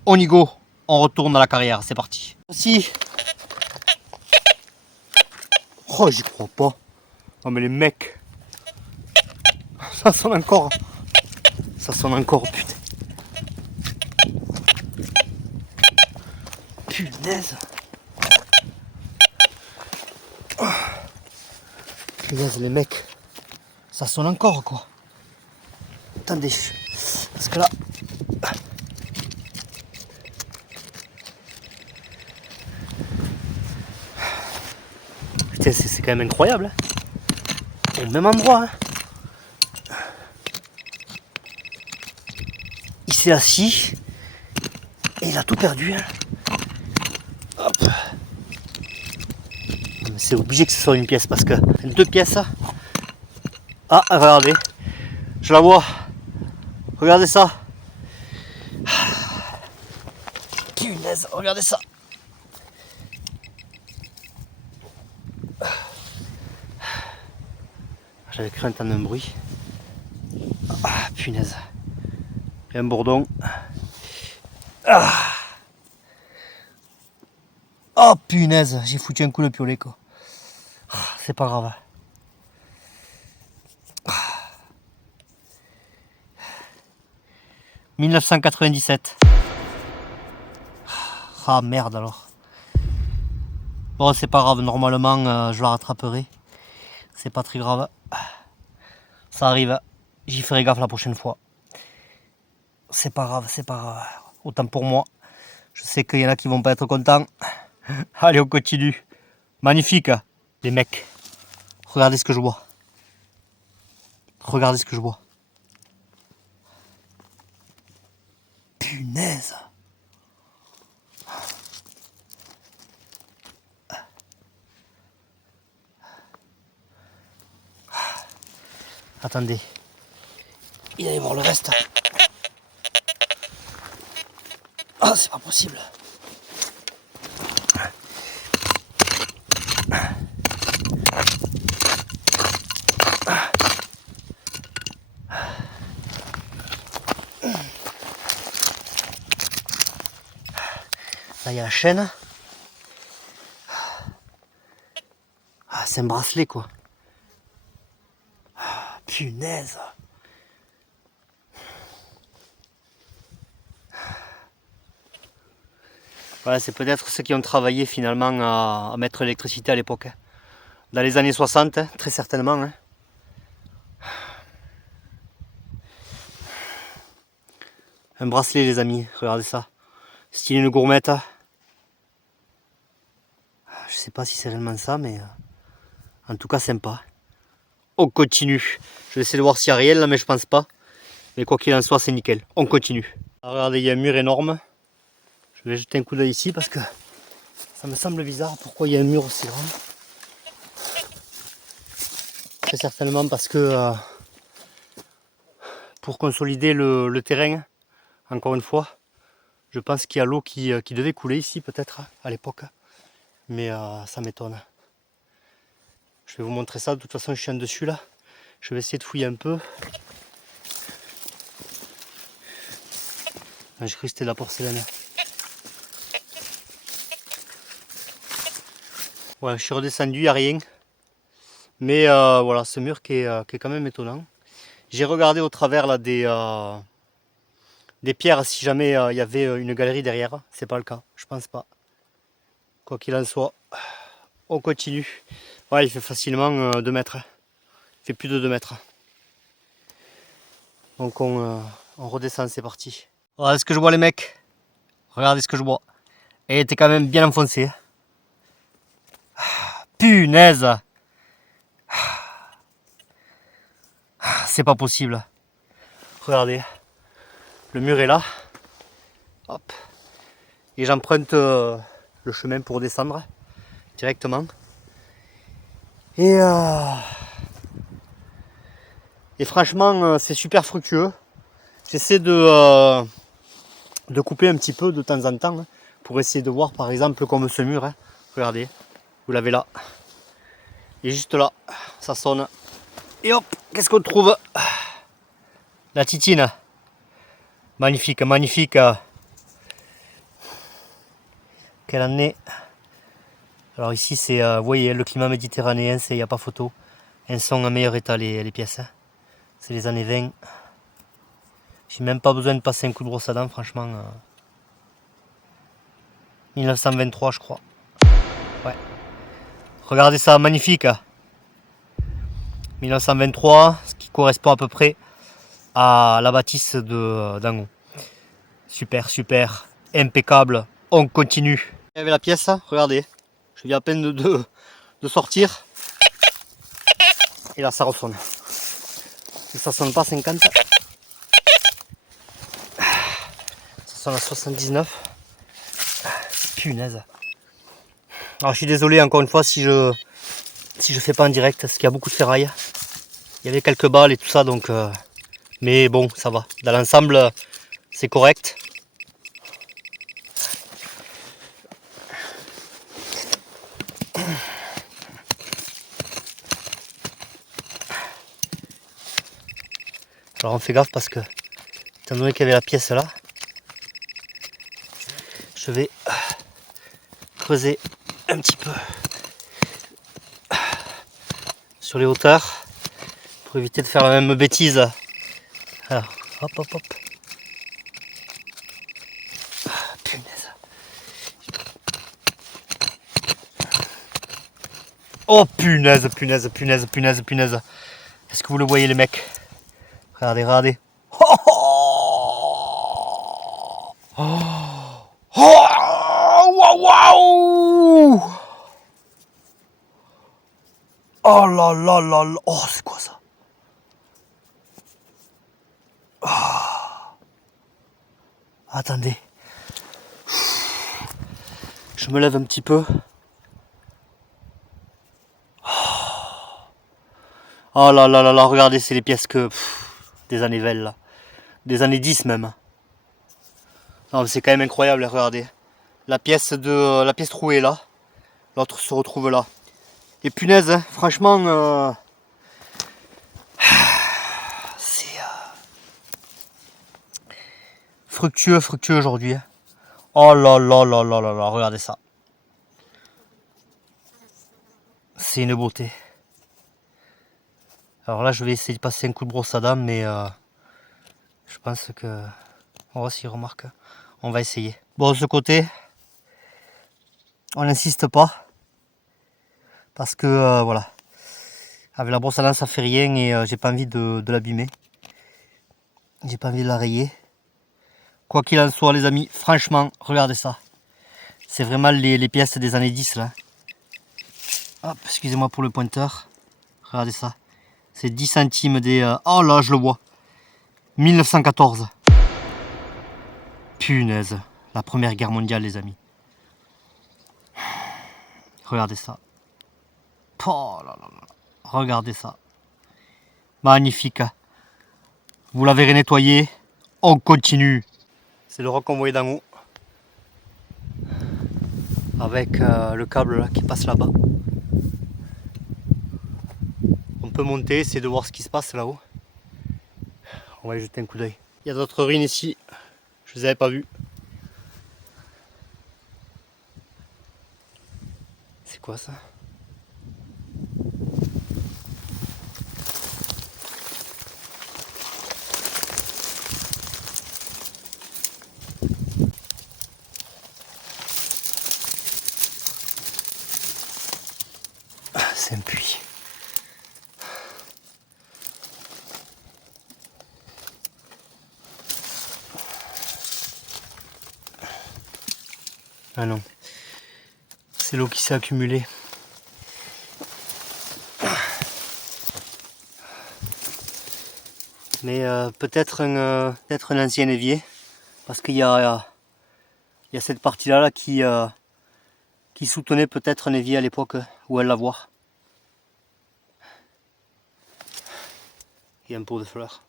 On y go. On retourne à la carrière. C'est parti. Aussi. Oh, j'y crois pas. Oh, mais les mecs. Ça sonne encore. Ça sonne encore, putain. Punaise. Oh. Punaise, les mecs. Ça sonne encore, quoi. Attendez. Parce que là. Putain, c'est quand même incroyable. Hein. Au même endroit. Hein. Il s'est assis. Et il a tout perdu. Hein. Hop. C'est obligé que ce soit une pièce parce que 2 pièces. Ah, regardez. Je la vois. Regardez ça. Punaise, regardez ça. J'avais cru entendre un bruit. Ah, punaise. Et un bourdon. Ah. Oh punaise, j'ai foutu un coup de piolet quoi. Ah, c'est pas grave. Ah. 1997. Ah merde alors. Bon c'est pas grave, normalement je la rattraperai. C'est pas très grave. Ça arrive. J'y ferai gaffe la prochaine fois. C'est pas grave, c'est pas grave. Autant pour moi. Je sais qu'il y en a qui vont pas être contents. Allez, on continue. Magnifique, les mecs. Regardez ce que je vois. Regardez ce que je vois. Punaise. Attendez. Il va y avoir le reste. Ah, c'est pas possible. Là, il y a la chaîne. Ah, c'est un bracelet, quoi. Ah, punaise. Voilà, c'est peut-être ceux qui ont travaillé finalement à mettre l'électricité à l'époque. Dans les années 60, très certainement. Hein. Un bracelet, les amis, regardez ça. Style une gourmette. Je sais pas si c'est réellement ça, mais en tout cas sympa. On continue. Je vais essayer de voir s'il y a réel là, mais je pense pas. Mais quoi qu'il en soit, c'est nickel. On continue. Alors, regardez, il y a un mur énorme. Je vais jeter un coup d'œil ici parce que ça me semble bizarre. Pourquoi il y a un mur aussi grand? Très certainement parce que pour consolider le terrain, encore une fois, je pense qu'il y a l'eau qui devait couler ici peut-être à l'époque. Mais ça m'étonne. Je vais vous montrer ça. De toute façon, je suis en dessus là. Je vais essayer de fouiller un peu. J'ai cru que c'était de la porcelaine. Ouais, je suis redescendu, il n'y a rien. Mais voilà, ce mur qui est quand même étonnant. J'ai regardé au travers là, des pierres si jamais il y avait une galerie derrière. C'est pas le cas, je pense pas. Quoi qu'il en soit, on continue. Ouais, il fait facilement 2 mètres. Il fait plus de 2 mètres. Donc on redescend, c'est parti. Regardez ce que je vois les mecs. Regardez ce que je vois. Elle était quand même bien enfoncée. Punaise! C'est pas possible. Regardez. Le mur est là. Hop. Et j'emprunte le chemin pour descendre directement. Et franchement, c'est super fructueux. J'essaie de couper un petit peu de temps en temps pour essayer de voir par exemple comme ce mur. Regardez, vous l'avez là. Et juste là, ça sonne. Et hop, qu'est-ce qu'on trouve? La titine. Magnifique, magnifique. Quelle année? Alors ici c'est, vous voyez, le climat méditerranéen, il n'y a pas photo. Elles sont en meilleur état les pièces. C'est les années 20. J'ai même pas besoin de passer un coup de brosse à dents, franchement. 1923 je crois. Ouais. Regardez ça, magnifique. 1923, ce qui correspond à peu près à la bâtisse d'en haut. Super, super, impeccable. On continue. Il y avait la pièce, regardez. Je viens à peine de sortir. Et là, ça ressonne. Et ça sonne pas 50. Ça sonne à 79. Punaise. Alors, je suis désolé encore une fois si je fais pas en direct, parce qu'il y a beaucoup de ferraille. Il y avait quelques balles et tout ça, donc... mais bon, ça va. Dans l'ensemble, c'est correct. Alors on fait gaffe parce que, étant donné qu'il y avait la pièce là, je vais creuser un petit peu sur les hauteurs pour éviter de faire la même bêtise. Alors, hop hop hop. Punaise. Oh punaise, punaise, punaise, punaise, punaise. Est-ce que vous le voyez les mecs? Regardez, regardez. Oh, oh, oh, waouh, waouh. Oh là là là là. Oh, c'est quoi ça? Oh. Attendez. Je me lève un petit peu. Oh là là là là, regardez, c'est les pièces que des années Vell là. Des années 10 même. Non, c'est quand même incroyable, regardez. La pièce trouée là. L'autre se retrouve là. Et punaise, hein, franchement, c'est fructueux, fructueux aujourd'hui. Hein. Oh là là là là là là, regardez ça. C'est une beauté. Alors là, je vais essayer de passer un coup de brosse à dents, mais je pense que... On va s'y remarque. On va essayer. Bon, de ce côté, on n'insiste pas. Parce que, voilà. Avec la brosse à dents, ça fait rien et j'ai pas envie de l'abîmer. J'ai pas envie de la rayer. Quoi qu'il en soit, les amis, franchement, regardez ça. C'est vraiment les pièces des années 10, là. Hop, excusez-moi pour le pointeur. Regardez ça. C'est 10 centimes des... Oh là, je le vois. 1914. Punaise. La Première Guerre mondiale, les amis. Regardez ça. Oh là là là. Regardez ça. Magnifique. Vous la verrez nettoyer. On continue. C'est le roc qu'on voyait d'en haut. Avec le câble là, qui passe là-bas. On peut monter, essayer de voir ce qui se passe là-haut. On va y jeter un coup d'œil. Il y a d'autres ruines ici. Je les avais pas vues. C'est quoi ça? C'est un puits. Ah non. C'est l'eau qui s'est accumulée. Mais peut-être un ancien évier. Parce qu'il y a cette partie-là là, qui soutenait peut-être un évier à l'époque où elle la voit. Il y a un pot de fleurs.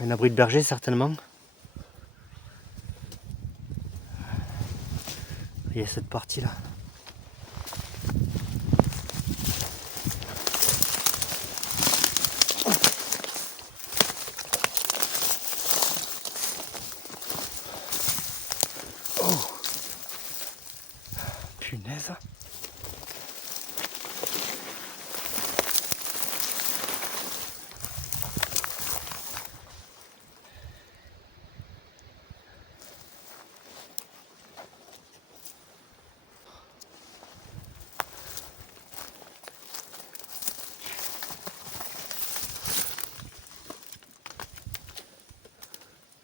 Un abri de berger certainement. Il y a cette partie là. Oh. Punaise.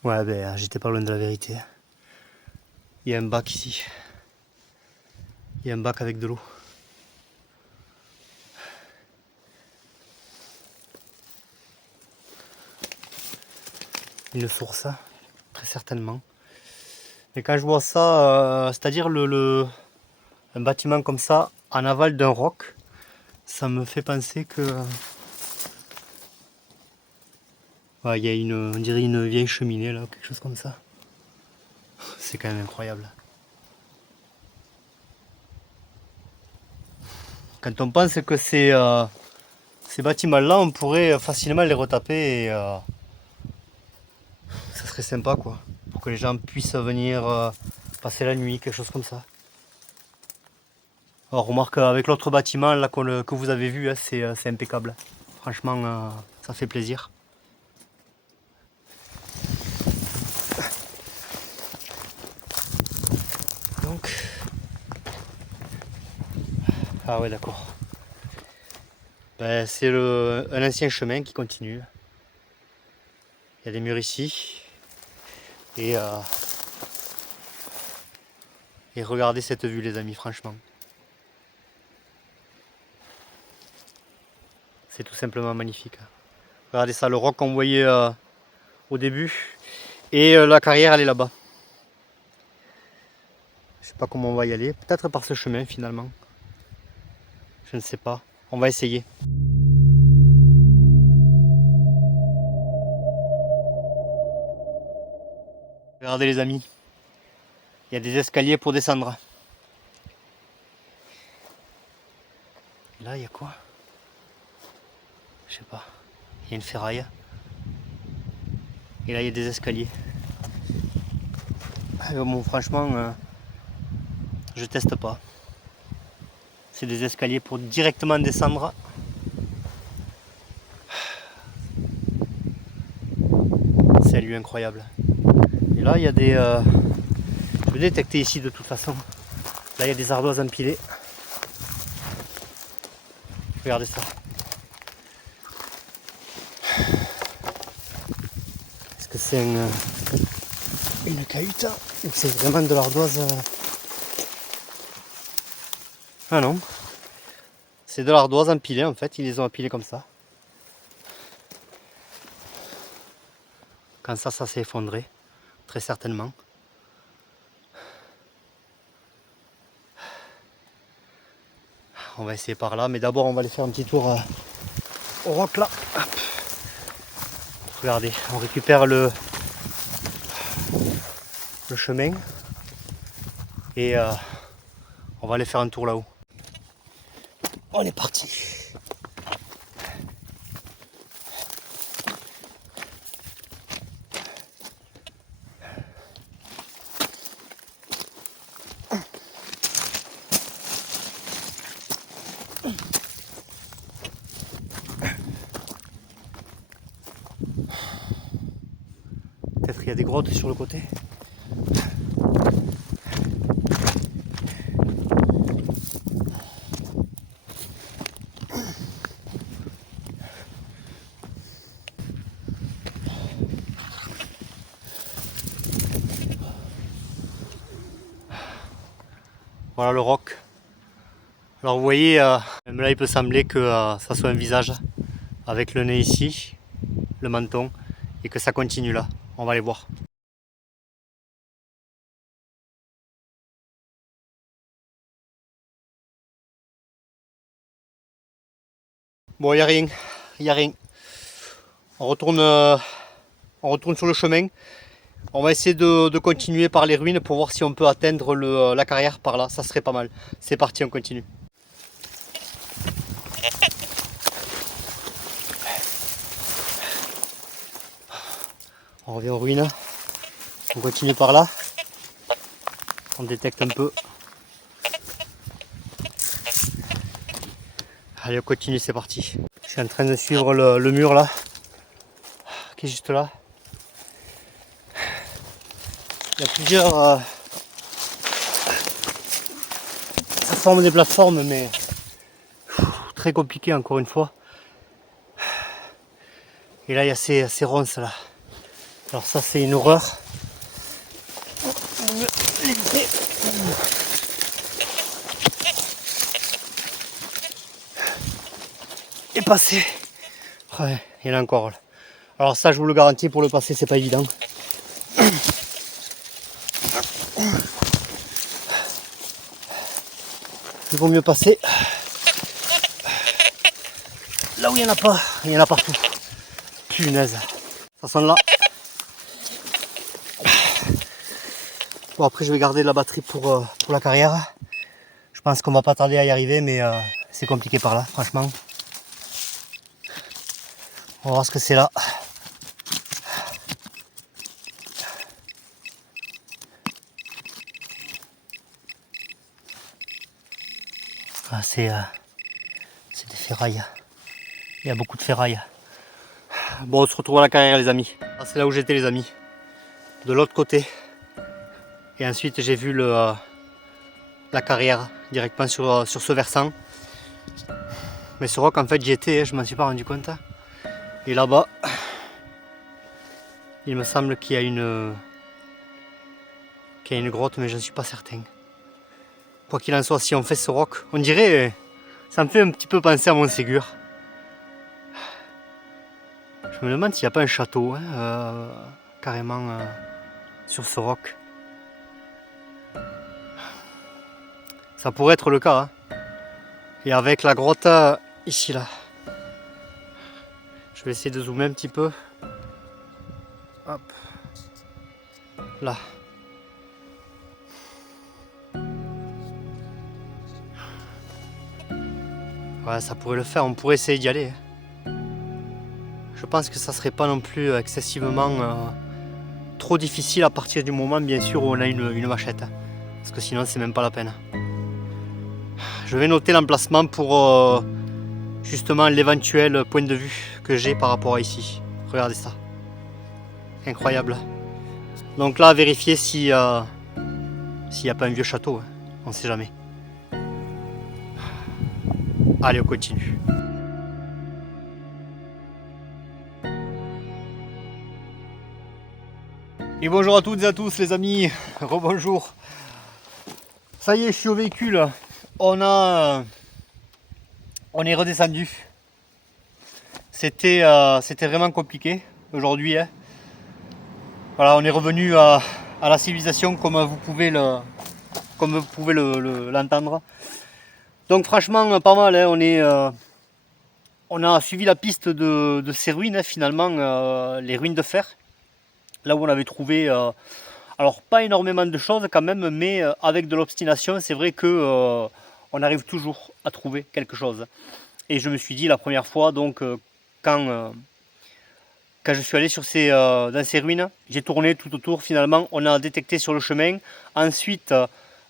Ouais, ben j'étais pas loin de la vérité. Il y a un bac ici. Il y a un bac avec de l'eau. Une source, très certainement. Mais quand je vois ça, c'est-à-dire un bâtiment comme ça, en aval d'un roc, ça me fait penser que... Ouais, il y a on dirait une vieille cheminée là, quelque chose comme ça. C'est quand même incroyable. Quand on pense que c'est Ces bâtiments-là, on pourrait facilement les retaper et ça serait sympa quoi. Pour que les gens puissent venir passer la nuit, quelque chose comme ça. Alors, remarque avec l'autre bâtiment là, que vous avez vu, hein, c'est impeccable. Franchement, ça fait plaisir. Donc, ah ouais d'accord. Ben, c'est un ancien chemin qui continue. Il y a des murs ici. Et regardez cette vue les amis, franchement. C'est tout simplement magnifique. Regardez ça, le roc qu'on voyait au début. Et la carrière elle est là-bas. Je sais pas comment on va y aller. Peut-être par ce chemin finalement. Je ne sais pas. On va essayer. Regardez les amis. Il y a des escaliers pour descendre. Là il y a quoi? Je sais pas. Il y a une ferraille. Et là il y a des escaliers. Bon franchement je teste pas. C'est des escaliers pour directement descendre. C'est lui incroyable. Et là il y a des... je vais détecter ici de toute façon. Là il y a des ardoises empilées. Regardez ça. Est-ce que c'est une cahute ou c'est vraiment de l'ardoise? Ah non. C'est de l'ardoise empilée en fait. Ils les ont empilées comme ça. Quand ça s'est effondré. Très certainement. On va essayer par là. Mais d'abord on va aller faire un petit tour au roc là. Hop. Regardez. On récupère le chemin. Et on va aller faire un tour là-haut. On est parti. Peut-être qu'il y a des grottes sur le côté. Voilà le roc. Alors vous voyez, même là il peut sembler que ça soit un visage avec le nez ici, le menton, et que ça continue là. On va aller voir. Bon, il n'y a rien, il n'y a rien. On retourne sur le chemin. On va essayer de continuer par les ruines pour voir si on peut atteindre la carrière par là. Ça serait pas mal. C'est parti, on continue. On revient aux ruines. On continue par là. On détecte un peu. Allez, on continue, c'est parti. Je suis en train de suivre le mur là, qui est juste là. Il y a plusieurs... ça forme des plateformes, mais très compliqué encore une fois. Et là, il y a ces ronces là. Alors ça, c'est une horreur. Et passer. Ouais, il y en a encore là. Alors ça, je vous le garantis, pour le passer, c'est pas évident. Il vaut mieux passer là où il n'y en a pas. Il y en a partout. Punaise. Ça sonne là. Bon, après je vais garder la batterie pour la carrière. Je pense qu'on va pas tarder à y arriver, mais c'est compliqué par là, franchement. On va voir ce que c'est là. Ah, c'est des ferrailles. Il y a beaucoup de ferrailles. Bon, on se retrouve à la carrière les amis. Ah, c'est là où j'étais les amis. De l'autre côté. Et ensuite j'ai vu la carrière directement sur ce versant. Mais ce roc en fait j'y étais, je m'en suis pas rendu compte. Et là-bas, il me semble qu'il y a une grotte, mais je ne suis pas certain. Quoi qu'il en soit, si on fait ce roc, on dirait, ça me fait un petit peu penser à Montségur. Je me demande s'il n'y a pas un château, hein, carrément sur ce roc. Ça pourrait être le cas. Hein. Et avec la grotte ici là. Je vais essayer de zoomer un petit peu. Hop. Là. Ouais, ça pourrait le faire, on pourrait essayer d'y aller. Je pense que ça serait pas non plus excessivement trop difficile à partir du moment bien sûr où on a une machette. Parce que sinon c'est même pas la peine. Je vais noter l'emplacement pour justement l'éventuel point de vue que j'ai par rapport à ici. Regardez ça. Incroyable. Donc là, à vérifier s'il n'y a pas un vieux château. Hein. On ne sait jamais. Allez, on continue. Et bonjour à toutes et à tous les amis. Rebonjour. Ça y est, je suis au véhicule. On est redescendu. C'était vraiment compliqué aujourd'hui. Hein. Voilà, on est revenu à la civilisation comme vous pouvez l'entendre. Donc franchement pas mal. Hein. On a suivi la piste de ces ruines, hein, finalement, les ruines de fer. Là où on avait trouvé, alors pas énormément de choses quand même, mais avec de l'obstination, c'est vrai que on arrive toujours à trouver quelque chose. Et je me suis dit la première fois, donc quand je suis allé dans ces ruines, j'ai tourné tout autour, finalement on a détecté sur le chemin. Ensuite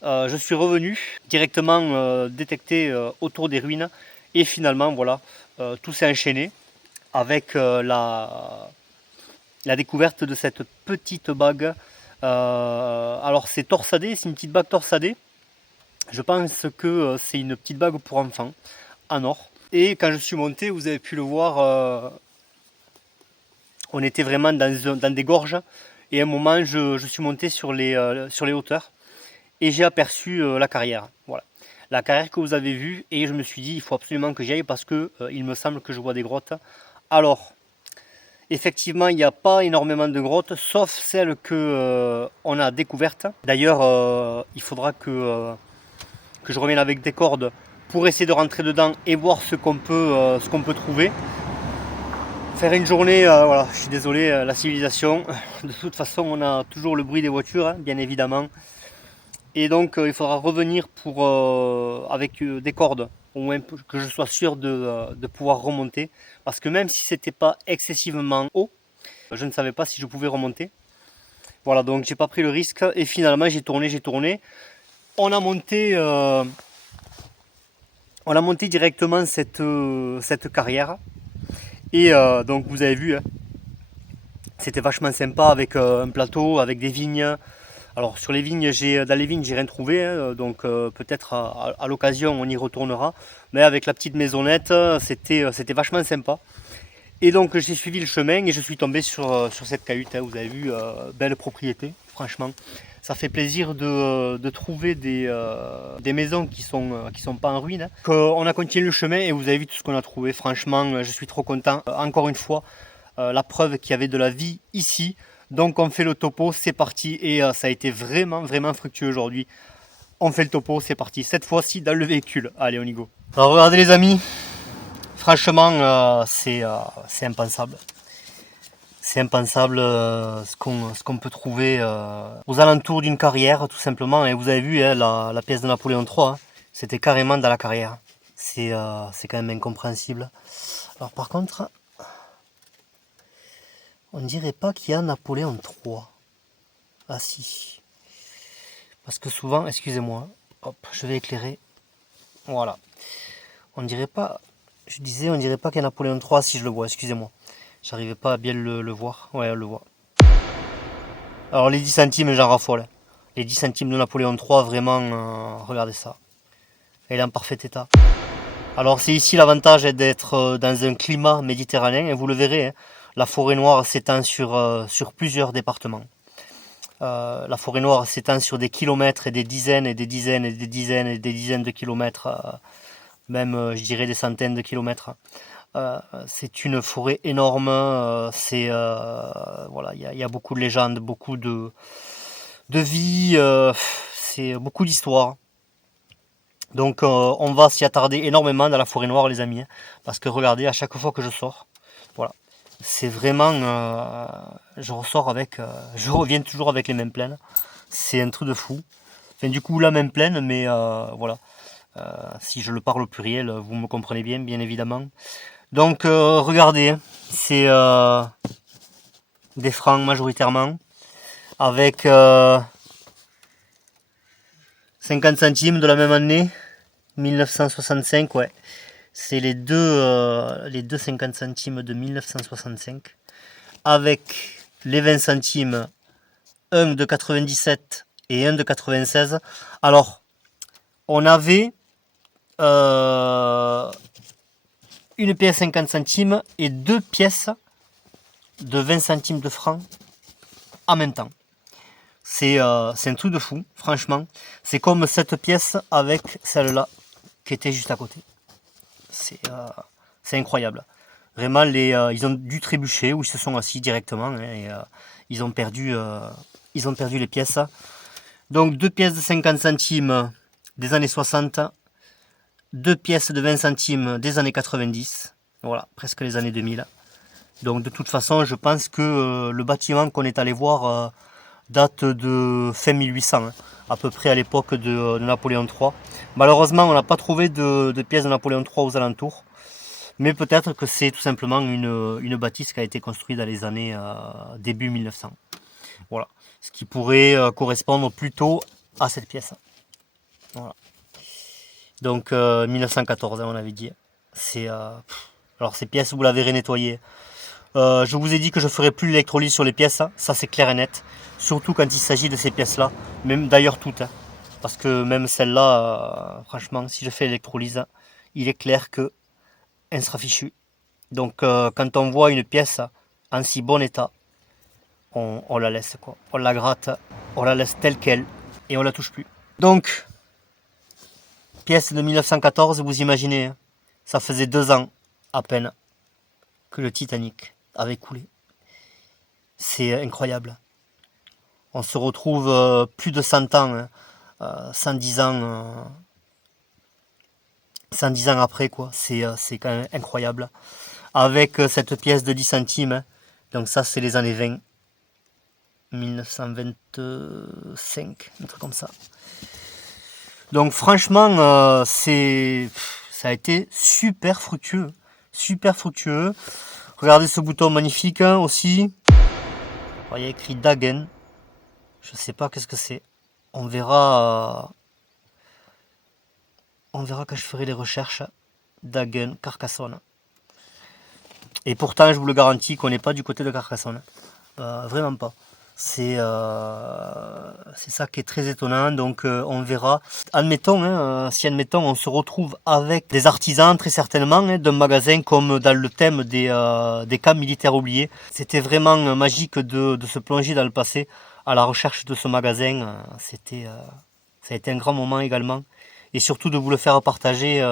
je suis revenu directement détecter autour des ruines. Et finalement voilà, tout s'est enchaîné avec la découverte de cette petite bague. Alors c'est torsadé, c'est une petite bague torsadée. Je pense que c'est une petite bague pour enfants en or. Et quand je suis monté, vous avez pu le voir, on était vraiment dans des gorges. Et à un moment, je suis monté sur les hauteurs et j'ai aperçu la carrière. Voilà, la carrière que vous avez vue. Et je me suis dit, il faut absolument que j'y aille parce que il me semble que je vois des grottes. Alors, effectivement, il n'y a pas énormément de grottes, sauf celles que on a découvertes. D'ailleurs, il faudra que je revienne avec des cordes pour essayer de rentrer dedans et voir ce qu'on peut trouver. Faire une journée, voilà, je suis désolé, la civilisation. De toute façon, on a toujours le bruit des voitures, hein, bien évidemment. Et donc, il faudra revenir avec des cordes, au moins que je sois sûr de pouvoir remonter. Parce que même si c'était pas excessivement haut, je ne savais pas si je pouvais remonter. Voilà, donc j'ai pas pris le risque et finalement j'ai tourné. On a monté directement cette carrière. Et donc vous avez vu, hein, c'était vachement sympa avec un plateau, avec des vignes. Alors dans les vignes, j'ai rien trouvé, hein, donc peut-être à l'occasion on y retournera. Mais avec la petite maisonnette, c'était vachement sympa. Et donc j'ai suivi le chemin et je suis tombé sur cette cahute. Hein, vous avez vu, belle propriété, franchement. Ça fait plaisir de trouver des maisons qui sont pas en ruine. Hein. On a continué le chemin et vous avez vu tout ce qu'on a trouvé. Franchement, je suis trop content. Encore une fois, la preuve qu'il y avait de la vie ici. Donc on fait le topo, c'est parti. Et ça a été vraiment, vraiment fructueux aujourd'hui. On fait le topo, c'est parti. Cette fois-ci dans le véhicule. Allez, on y go. Alors regardez les amis. Franchement, c'est impensable. C'est impensable ce qu'on peut trouver aux alentours d'une carrière, tout simplement. Et vous avez vu, hein, la pièce de Napoléon III, hein, c'était carrément dans la carrière. C'est quand même incompréhensible. Alors par contre, On dirait pas qu'il y a Napoléon III. Ah si. Parce que souvent, excusez-moi, hop, je vais éclairer. Voilà. On dirait pas, je disais, on dirait pas qu'il y a Napoléon III si je le vois, excusez-moi. J'arrivais pas à bien le voir. Ouais, on le voit. Alors les 10 centimes, j'en raffole. Les 10 centimes de Napoléon III, vraiment, regardez ça. Elle est en parfait état. Alors c'est ici l'avantage d'être dans un climat méditerranéen, et vous le verrez, hein, la forêt noire s'étend sur plusieurs départements. La forêt noire s'étend sur des kilomètres et des dizaines et des dizaines et des dizaines et des dizaines de kilomètres, même je dirais des centaines de kilomètres. C'est une forêt énorme, voilà, il y a beaucoup de légendes, beaucoup de vie, c'est beaucoup d'histoire. Donc on va s'y attarder énormément dans la forêt noire les amis, hein, parce que regardez, à chaque fois que je sors, voilà, c'est vraiment, je ressors avec, je reviens toujours avec les mêmes plaines, c'est un truc de fou. Enfin du coup la même plaine, mais voilà, si je le parle au pluriel, vous me comprenez bien, bien évidemment. Donc regardez, hein, c'est des francs majoritairement, avec 50 centimes de la même année, 1965, ouais. C'est les deux 50 centimes de 1965, avec les 20 centimes, un de 97 et un de 96. Alors, on avait une pièce 50 centimes et deux pièces de 20 centimes de francs en même temps. C'est un truc de fou, franchement. C'est comme cette pièce avec celle-là qui était juste à côté. C'est incroyable. Vraiment, ils ont dû trébucher ou ils se sont assis directement, hein, et ils ont perdu les pièces. Donc deux pièces de 50 centimes des années 60, deux pièces de 20 centimes des années 90, voilà, presque les années 2000. Donc de toute façon, je pense que le bâtiment qu'on est allé voir date de fin 1800, hein, à peu près à l'époque de Napoléon III. Malheureusement, on n'a pas trouvé de pièces de Napoléon III aux alentours, mais peut-être que c'est tout simplement une bâtisse qui a été construite dans les années début 1900. Voilà, ce qui pourrait correspondre plutôt à cette pièce. Voilà. Donc 1914, hein, on avait dit. Alors ces pièces, vous la verrez nettoyer. Je vous ai dit que je ferai plus l'électrolyse sur les pièces, hein. Ça c'est clair et net. Surtout quand il s'agit de ces pièces-là, même d'ailleurs toutes. Hein. Parce que même celle-là, franchement, si je fais l'électrolyse, il est clair que elle sera fichue. Donc quand on voit une pièce en si bon état, on la laisse quoi. On la gratte, on la laisse telle qu'elle et on la touche plus. Donc, pièce de 1914, vous imaginez, hein, ça faisait 2 ans à peine que le Titanic avait coulé. C'est incroyable. On se retrouve plus de 100 ans, hein, 110 ans, 110 ans après, quoi. C'est quand même incroyable. Avec cette pièce de 10 centimes, hein. Donc ça c'est les années 20. 1925, un truc comme ça. Donc franchement, ça a été super fructueux. Super fructueux. Regardez ce bouton magnifique, hein, aussi. Alors, il y a écrit Dagen. Je sais pas qu'est-ce que c'est. On verra quand je ferai les recherches. Dagen, Carcassonne. Et pourtant, je vous le garantis qu'on n'est pas du côté de Carcassonne. Vraiment pas. C'est ça qui est très étonnant. Donc on verra. Admettons, hein, si admettons on se retrouve avec des artisans très certainement, hein, d'un magasin comme dans le thème des camps militaires oubliés. C'était vraiment magique de se plonger dans le passé à la recherche de ce magasin. Ça a été un grand moment également. Et surtout de vous le faire partager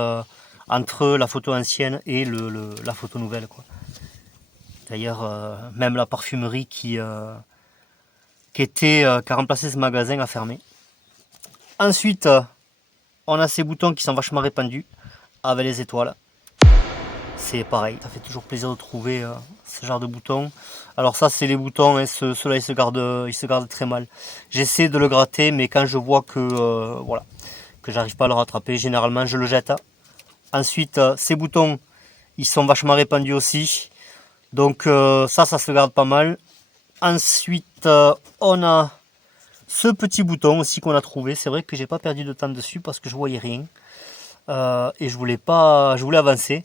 entre la photo ancienne et la photo nouvelle, quoi. D'ailleurs, même la parfumerie qui a remplacé ce magasin a fermé. Ensuite, on a ces boutons qui sont vachement répandus avec les étoiles. C'est pareil, ça fait toujours plaisir de trouver ce genre de boutons. Alors ça, c'est les boutons, hein, ceux-là ils se gardent très mal. J'essaie de le gratter, mais quand je vois que voilà, que j'arrive pas à le rattraper, généralement je le jette. Ensuite, ces boutons, ils sont vachement répandus aussi. Donc ça se garde pas mal. Ensuite, on a ce petit bouton aussi qu'on a trouvé. C'est vrai que j'ai pas perdu de temps dessus parce que je voyais rien. Et je voulais avancer.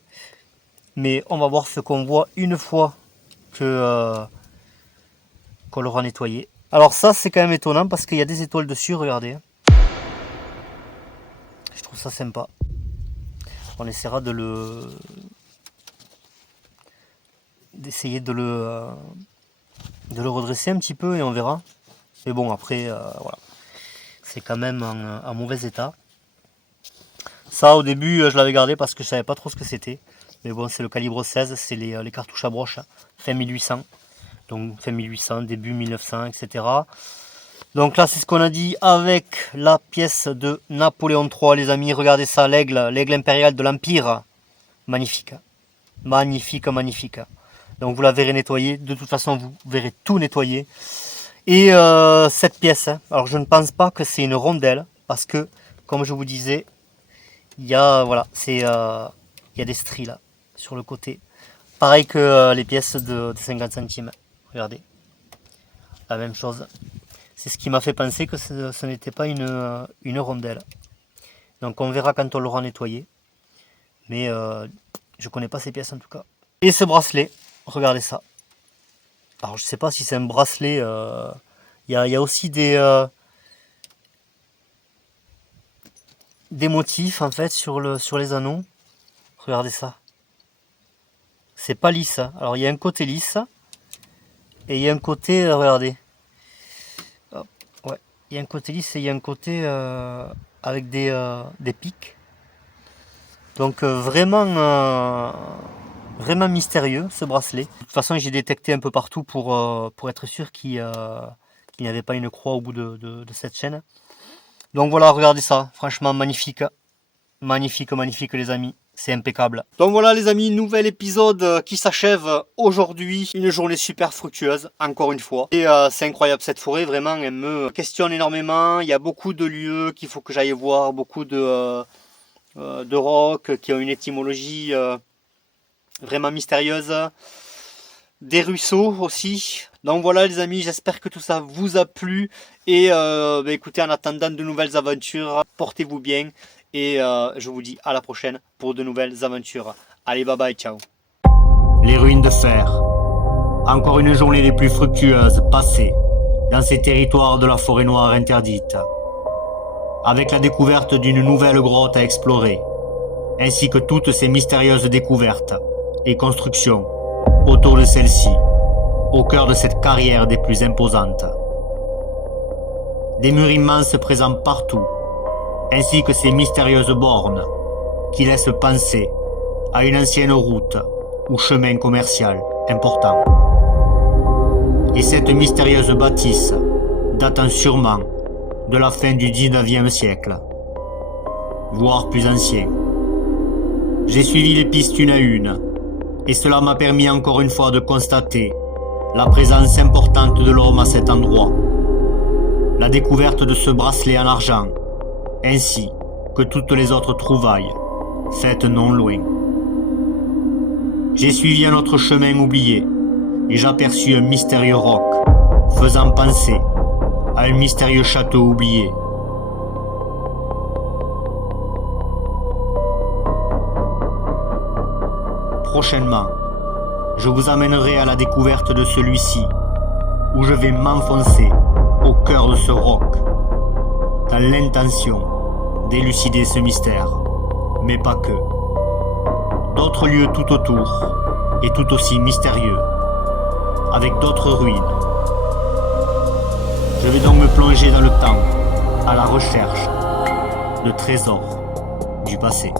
Mais on va voir ce qu'on voit une fois qu'on l'aura nettoyé. Alors ça, c'est quand même étonnant parce qu'il y a des étoiles dessus, regardez. Je trouve ça sympa. On essaiera d'essayer de le redresser un petit peu et on verra. Mais bon, après, voilà. C'est quand même en mauvais état. Ça, au début, je l'avais gardé parce que je savais pas trop ce que c'était. Mais bon, c'est le calibre 16, c'est les cartouches à broche, fin 1800. Donc fin 1800, début 1900, etc. Donc là, c'est ce qu'on a dit avec la pièce de Napoléon III, les amis. Regardez ça, l'aigle impérial de l'Empire. Magnifique. Magnifique, magnifique. Donc vous la verrez nettoyer. De toute façon, vous verrez tout nettoyer. Et cette pièce, alors je ne pense pas que c'est une rondelle, parce que, comme je vous disais, il y a, voilà, il y a des stries là, sur le côté. Pareil que les pièces de 50 centimes. Regardez. La même chose. C'est ce qui m'a fait penser que ce n'était pas une rondelle. Donc on verra quand on l'aura nettoyé. Mais je connais pas ces pièces en tout cas. Et ce bracelet, regardez ça. Alors je sais pas si c'est un bracelet. Il y a aussi des motifs en fait sur les anneaux. Regardez ça. C'est pas lisse. Alors il y a un côté lisse. Et il y a un côté, regardez. Hop, ouais. Il y a un côté lisse et il y a un côté avec des pics. Donc vraiment mystérieux ce bracelet. De toute façon j'ai détecté un peu partout pour être sûr qu'il n'y avait pas une croix au bout de cette chaîne. Donc voilà, regardez ça, franchement magnifique. Magnifique, magnifique les amis. C'est impeccable. Donc voilà les amis, nouvel épisode qui s'achève aujourd'hui. Une journée super fructueuse, encore une fois. Et c'est incroyable cette forêt, vraiment, elle me questionne énormément. Il y a beaucoup de lieux qu'il faut que j'aille voir, beaucoup de rocs qui ont une étymologie vraiment mystérieuse. Des ruisseaux aussi. Donc voilà les amis, j'espère que tout ça vous a plu. Et écoutez, en attendant de nouvelles aventures, portez-vous bien. Et je vous dis à la prochaine pour de nouvelles aventures. Allez, bye bye, ciao. Les ruines de fer. Encore une journée des plus fructueuses passée dans ces territoires de la forêt noire interdite. Avec la découverte d'une nouvelle grotte à explorer, ainsi que toutes ces mystérieuses découvertes et constructions autour de celle-ci, au cœur de cette carrière des plus imposantes. Des murs immenses présents partout, ainsi que ces mystérieuses bornes qui laissent penser à une ancienne route ou chemin commercial important. Et cette mystérieuse bâtisse datant sûrement de la fin du 19e siècle, voire plus ancien. J'ai suivi les pistes une à une, et cela m'a permis encore une fois de constater la présence importante de l'homme à cet endroit, la découverte de ce bracelet en argent, ainsi que toutes les autres trouvailles, faites non loin. J'ai suivi un autre chemin oublié, et j'aperçus un mystérieux roc, faisant penser à un mystérieux château oublié. Prochainement, je vous amènerai à la découverte de celui-ci, où je vais m'enfoncer au cœur de ce roc, dans l'intention d'élucider ce mystère, mais pas que. D'autres lieux tout autour, et tout aussi mystérieux, avec d'autres ruines. Je vais donc me plonger dans le temps, à la recherche de trésors du passé.